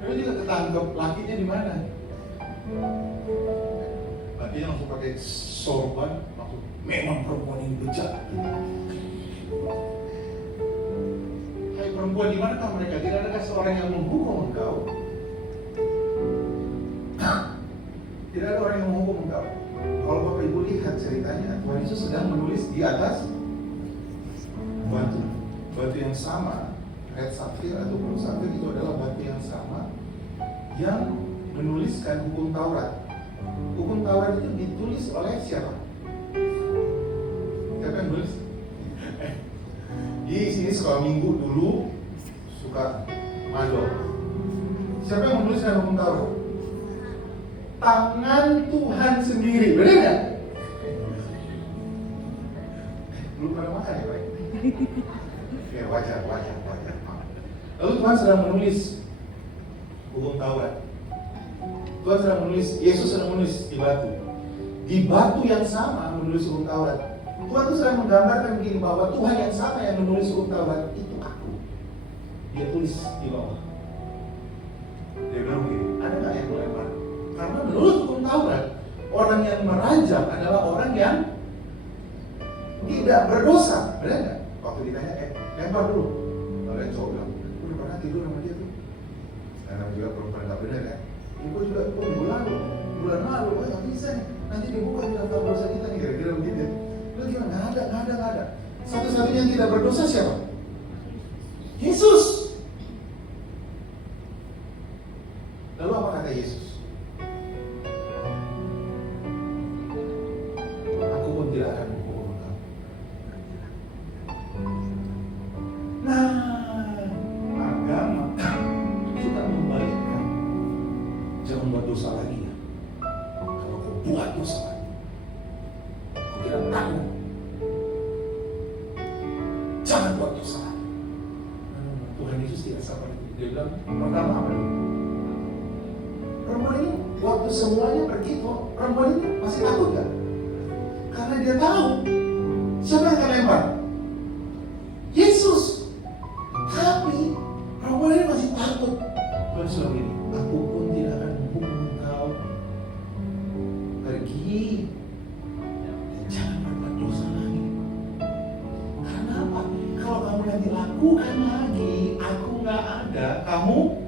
Dia juga tertangkap, lakinya di mana? Lakinya langsung pakai sorban, langsung memang perempuan ini bejat. Hai perempuan, di manakah mereka? Tidak adakah seorang yang menghukum engkau? Tidak ada orang yang menghukum engkau. Kalau Bapak Ibu lihat ceritanya, Tuhan Yesus sedang menulis di atas batu yang sama. Red sapphire atau blue sapphire itu adalah batu yang sama yang menuliskan hukum Taurat. Hukum Taurat itu ditulis oleh siapa? Siapa yang nulis? Di sini sekolah minggu dulu suka madol. Siapa yang menuliskan hukum Taurat? Tangan Tuhan sendiri, benar nggak? Belum pernah makan ya, Pak? Ya wajar. Lalu Tuhan sedang menulis hukum Taurat. Tuhan sedang menulis, Yesus sedang menulis di batu. Di batu yang sama menulis hukum Taurat. Tuhan itu sedang menggambarkan begini, bahwa Tuhan yang sama yang menulis hukum Taurat itu aku. Dia tulis di bawah. Dia bilang begini, ada nggak yang melempar? Karena menurut hukum Taurat, orang yang merajam adalah orang yang tidak berdosa, benar nggak? Waktu ditanya, lempar dulu. Lalu yang cowok bilang, udah pernah tidur sama dia tuh. Karena juga perempuan nggak benar kan? Ibu juga, bulan lalu, nggak bisa nih. Nanti dibuka di daftar dosa kita nih, kira-kira begitu. Lalu gimana? Nggak ada. Satu-satunya yang tidak berdosa siapa? Yesus. Lalu apa kata Yesus? Aku pun tidak akan menghukum engkau. Nah, agama suka membalikkan. Jangan buat dosa lagi ya. Kalau kau buat dosa lagi, kau tidak tanggung. Jangan buat dosa lagi. Tuhan Yesus tidak sabar itu. Dia bilang, pertama apa dulu? Perempuan ini waktu waktu semuanya pergi, perempuan ini masih takut gak? Karena dia tahu siapa yang akan lempar? Yesus. Tapi perempuan ini masih takut. Tuhan sudah begini, aku pun tidak akan menghukum engkau. Pergi dan jangan berbuat dosa lagi. Karena apa? Kalau kamu nanti lakukan lagi, aku gak ada, kamu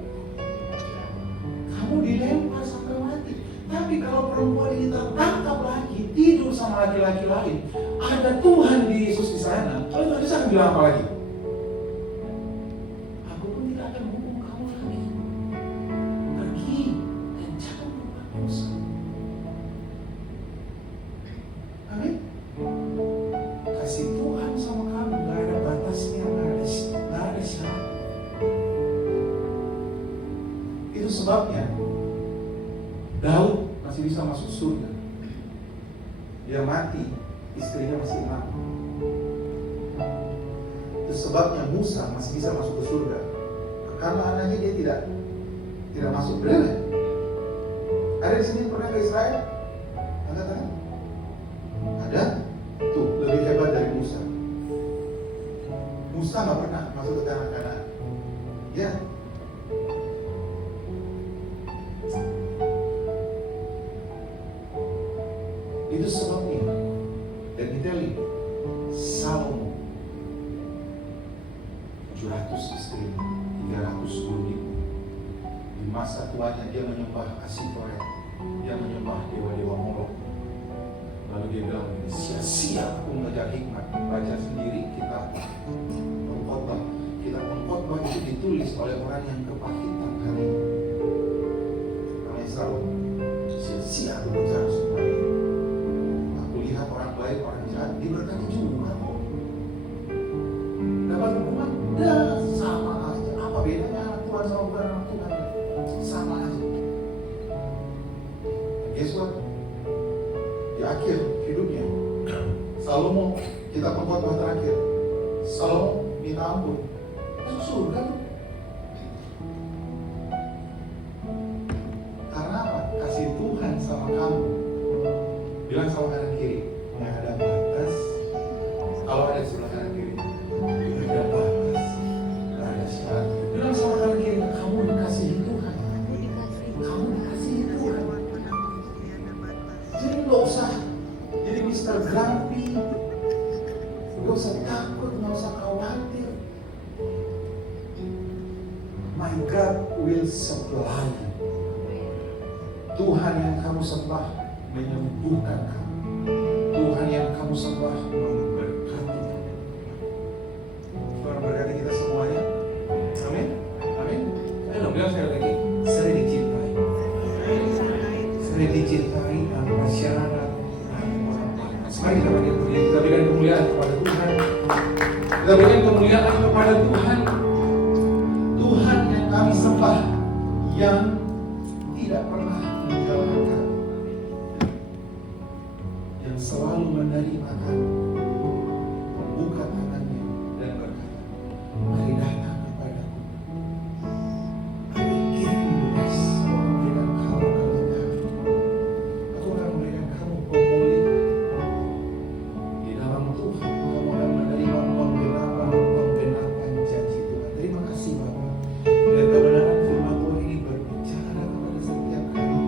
dilempar sampai mati. Tapi kalau perempuan ini tertangkap lagi, tidur sama laki-laki lain, ada Tuhan di Yesus di sana, kalau Tuhan bisa bilang apa lagi? Aku pun tidak akan menghukum kamu lagi. Pergi dan jangan berbuat dosa. Amin. Kasih Tuhan sama kamu gak ada batasnya, gak ada syarat. Itu sebabnya Daud masih bisa masuk surga. Dia mati, istrinya masih 6. Itu sebabnya Musa masih bisa masuk ke surga. Karena anaknya dia tidak masuk. Benar? Ada di sini pernah ke Israel? Angkat tangan. Ada? Tuh, lebih hebat dari Musa. Musa nggak pernah masuk ke tanah Kanaan. Ya. Itu sebabnya, dan kita lihat Salomo 700 istri, 300 ribu. Di masa tuanya dia menyembah Asitoret, dia menyembah dewa-dewa Molok. Lalu dia bilang, sia-sia aku mengajar hikmat. Baca sendiri kitab pengkhotbah. Kitab pengkhotbah itu ditulis oleh orang yang kepahitan hari ini. Namanya Salomo. Sia-sia aku bicara semua ini. Orang baik, orang jahat diberkati juga kok. Dapat hukuman, dah sama aja. Apa bedanya anak Tuhan sama bukan anak Tuhan? Sama aja. Guess what? Di akhir hidupnya, Salomo, kita pengkhotbah terakhir, Salomo minta ampun, masuk surga tuh. Karena apa? Kasih Tuhan sama kamu. Bilang sama kanan kiri, nggak ada batas. Kalau ada sebelah kanan kiri, nggak ada batas, nggak ada syarat. Bilang sama kanan kiri, kamu dikasihi Tuhan. Kamu dikasihi Tuhan. Jadi nggak usah jadi Mr. Grumpy, nggak usah takut, nggak usah khawatir. My God will supply. Tuhan yang kamu sembah menyembuhkan kamu. Tuhan yang kamu sembah memberkati kamu. Tuhan berkati kita semuanya. Amin. Amin. Ayo bilang sekali lagi, saya dicintai. Saya dicintai tanpa syarat. Mari kita berikan kemuliaan kepada Tuhan. Kita berikan kemuliaan kepada Tuhan. Tuhan yang kami sembah, yang tidak pernah meninggalkan kami, selalu menerima kami, membuka tangannya dan berkata, mari datang kepadaku. I will give you rest. Aku memberikan kamu kelengahan. Aku akan memberikan kamu pemulihan. Di dalam Tuhan kamu akan menerima pembenaran janji Tuhan. Terima kasih Bapa. Dan kebenaran firman Tuhan ini berbicara kepada setiap kami,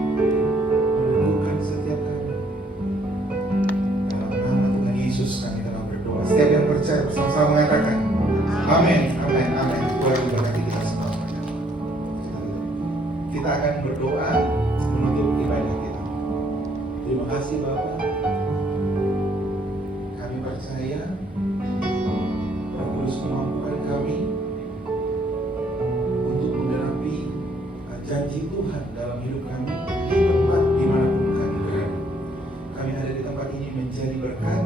menentukan setiap kami. Yesus kami dalam berdoa. Setiap yang percaya bersama-sama mengatakan amin, amin, amin. Tuhan memberkati kita semua. Kita akan berdoa menutup ibadah kita. Terima kasih Bapa. Kami percaya Roh Kudus memampukan kami untuk menggenapi janji Tuhan dalam hidup kami di tempat dimanapun kami berada. Kami ada di tempat ini menjadi berkat.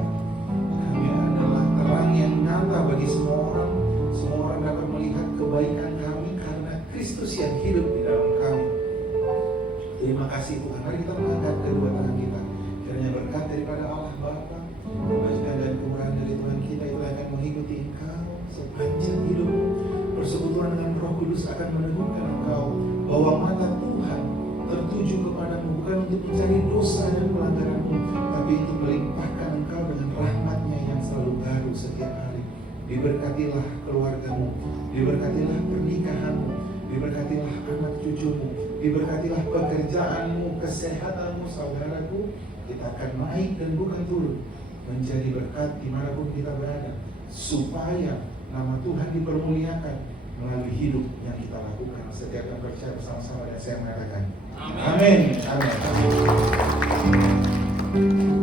Kami adalah terang yang nyata bagi semua orang. Semua orang dapat melihat kebaikan kami karena Kristus yang hidup di dalam kami. Terima kasih Tuhan. Mari kita mengangkat kedua tangan kita. Kiranya berkat daripada Allah Bapa, kebajikan dan kemurahan dari Tuhan kita itu akan mengikuti engkau sepanjang hidup. Persekutuan dengan Roh Kudus akan meneguhkan engkau bahwa mata Tuhan tertuju menuju kepadamu, bukan untuk mencari dosa dan pelanggaranmu, tapi untuk melimpahkan engkau dengan rahmat-Nya yang selalu baru setiap hari. Diberkatilah keluargamu, diberkatilah pernikahanmu, diberkatilah anak cucumu, diberkatilah pekerjaanmu, kesehatanmu, saudaraku. Kita akan naik dan bukan turun, menjadi berkat dimanapun kita berada, supaya nama Tuhan dipermuliakan melalui hidup yang kita lakukan. Setiap yang percaya bersama-sama dan saya mengatakan amin. Amin. Amin.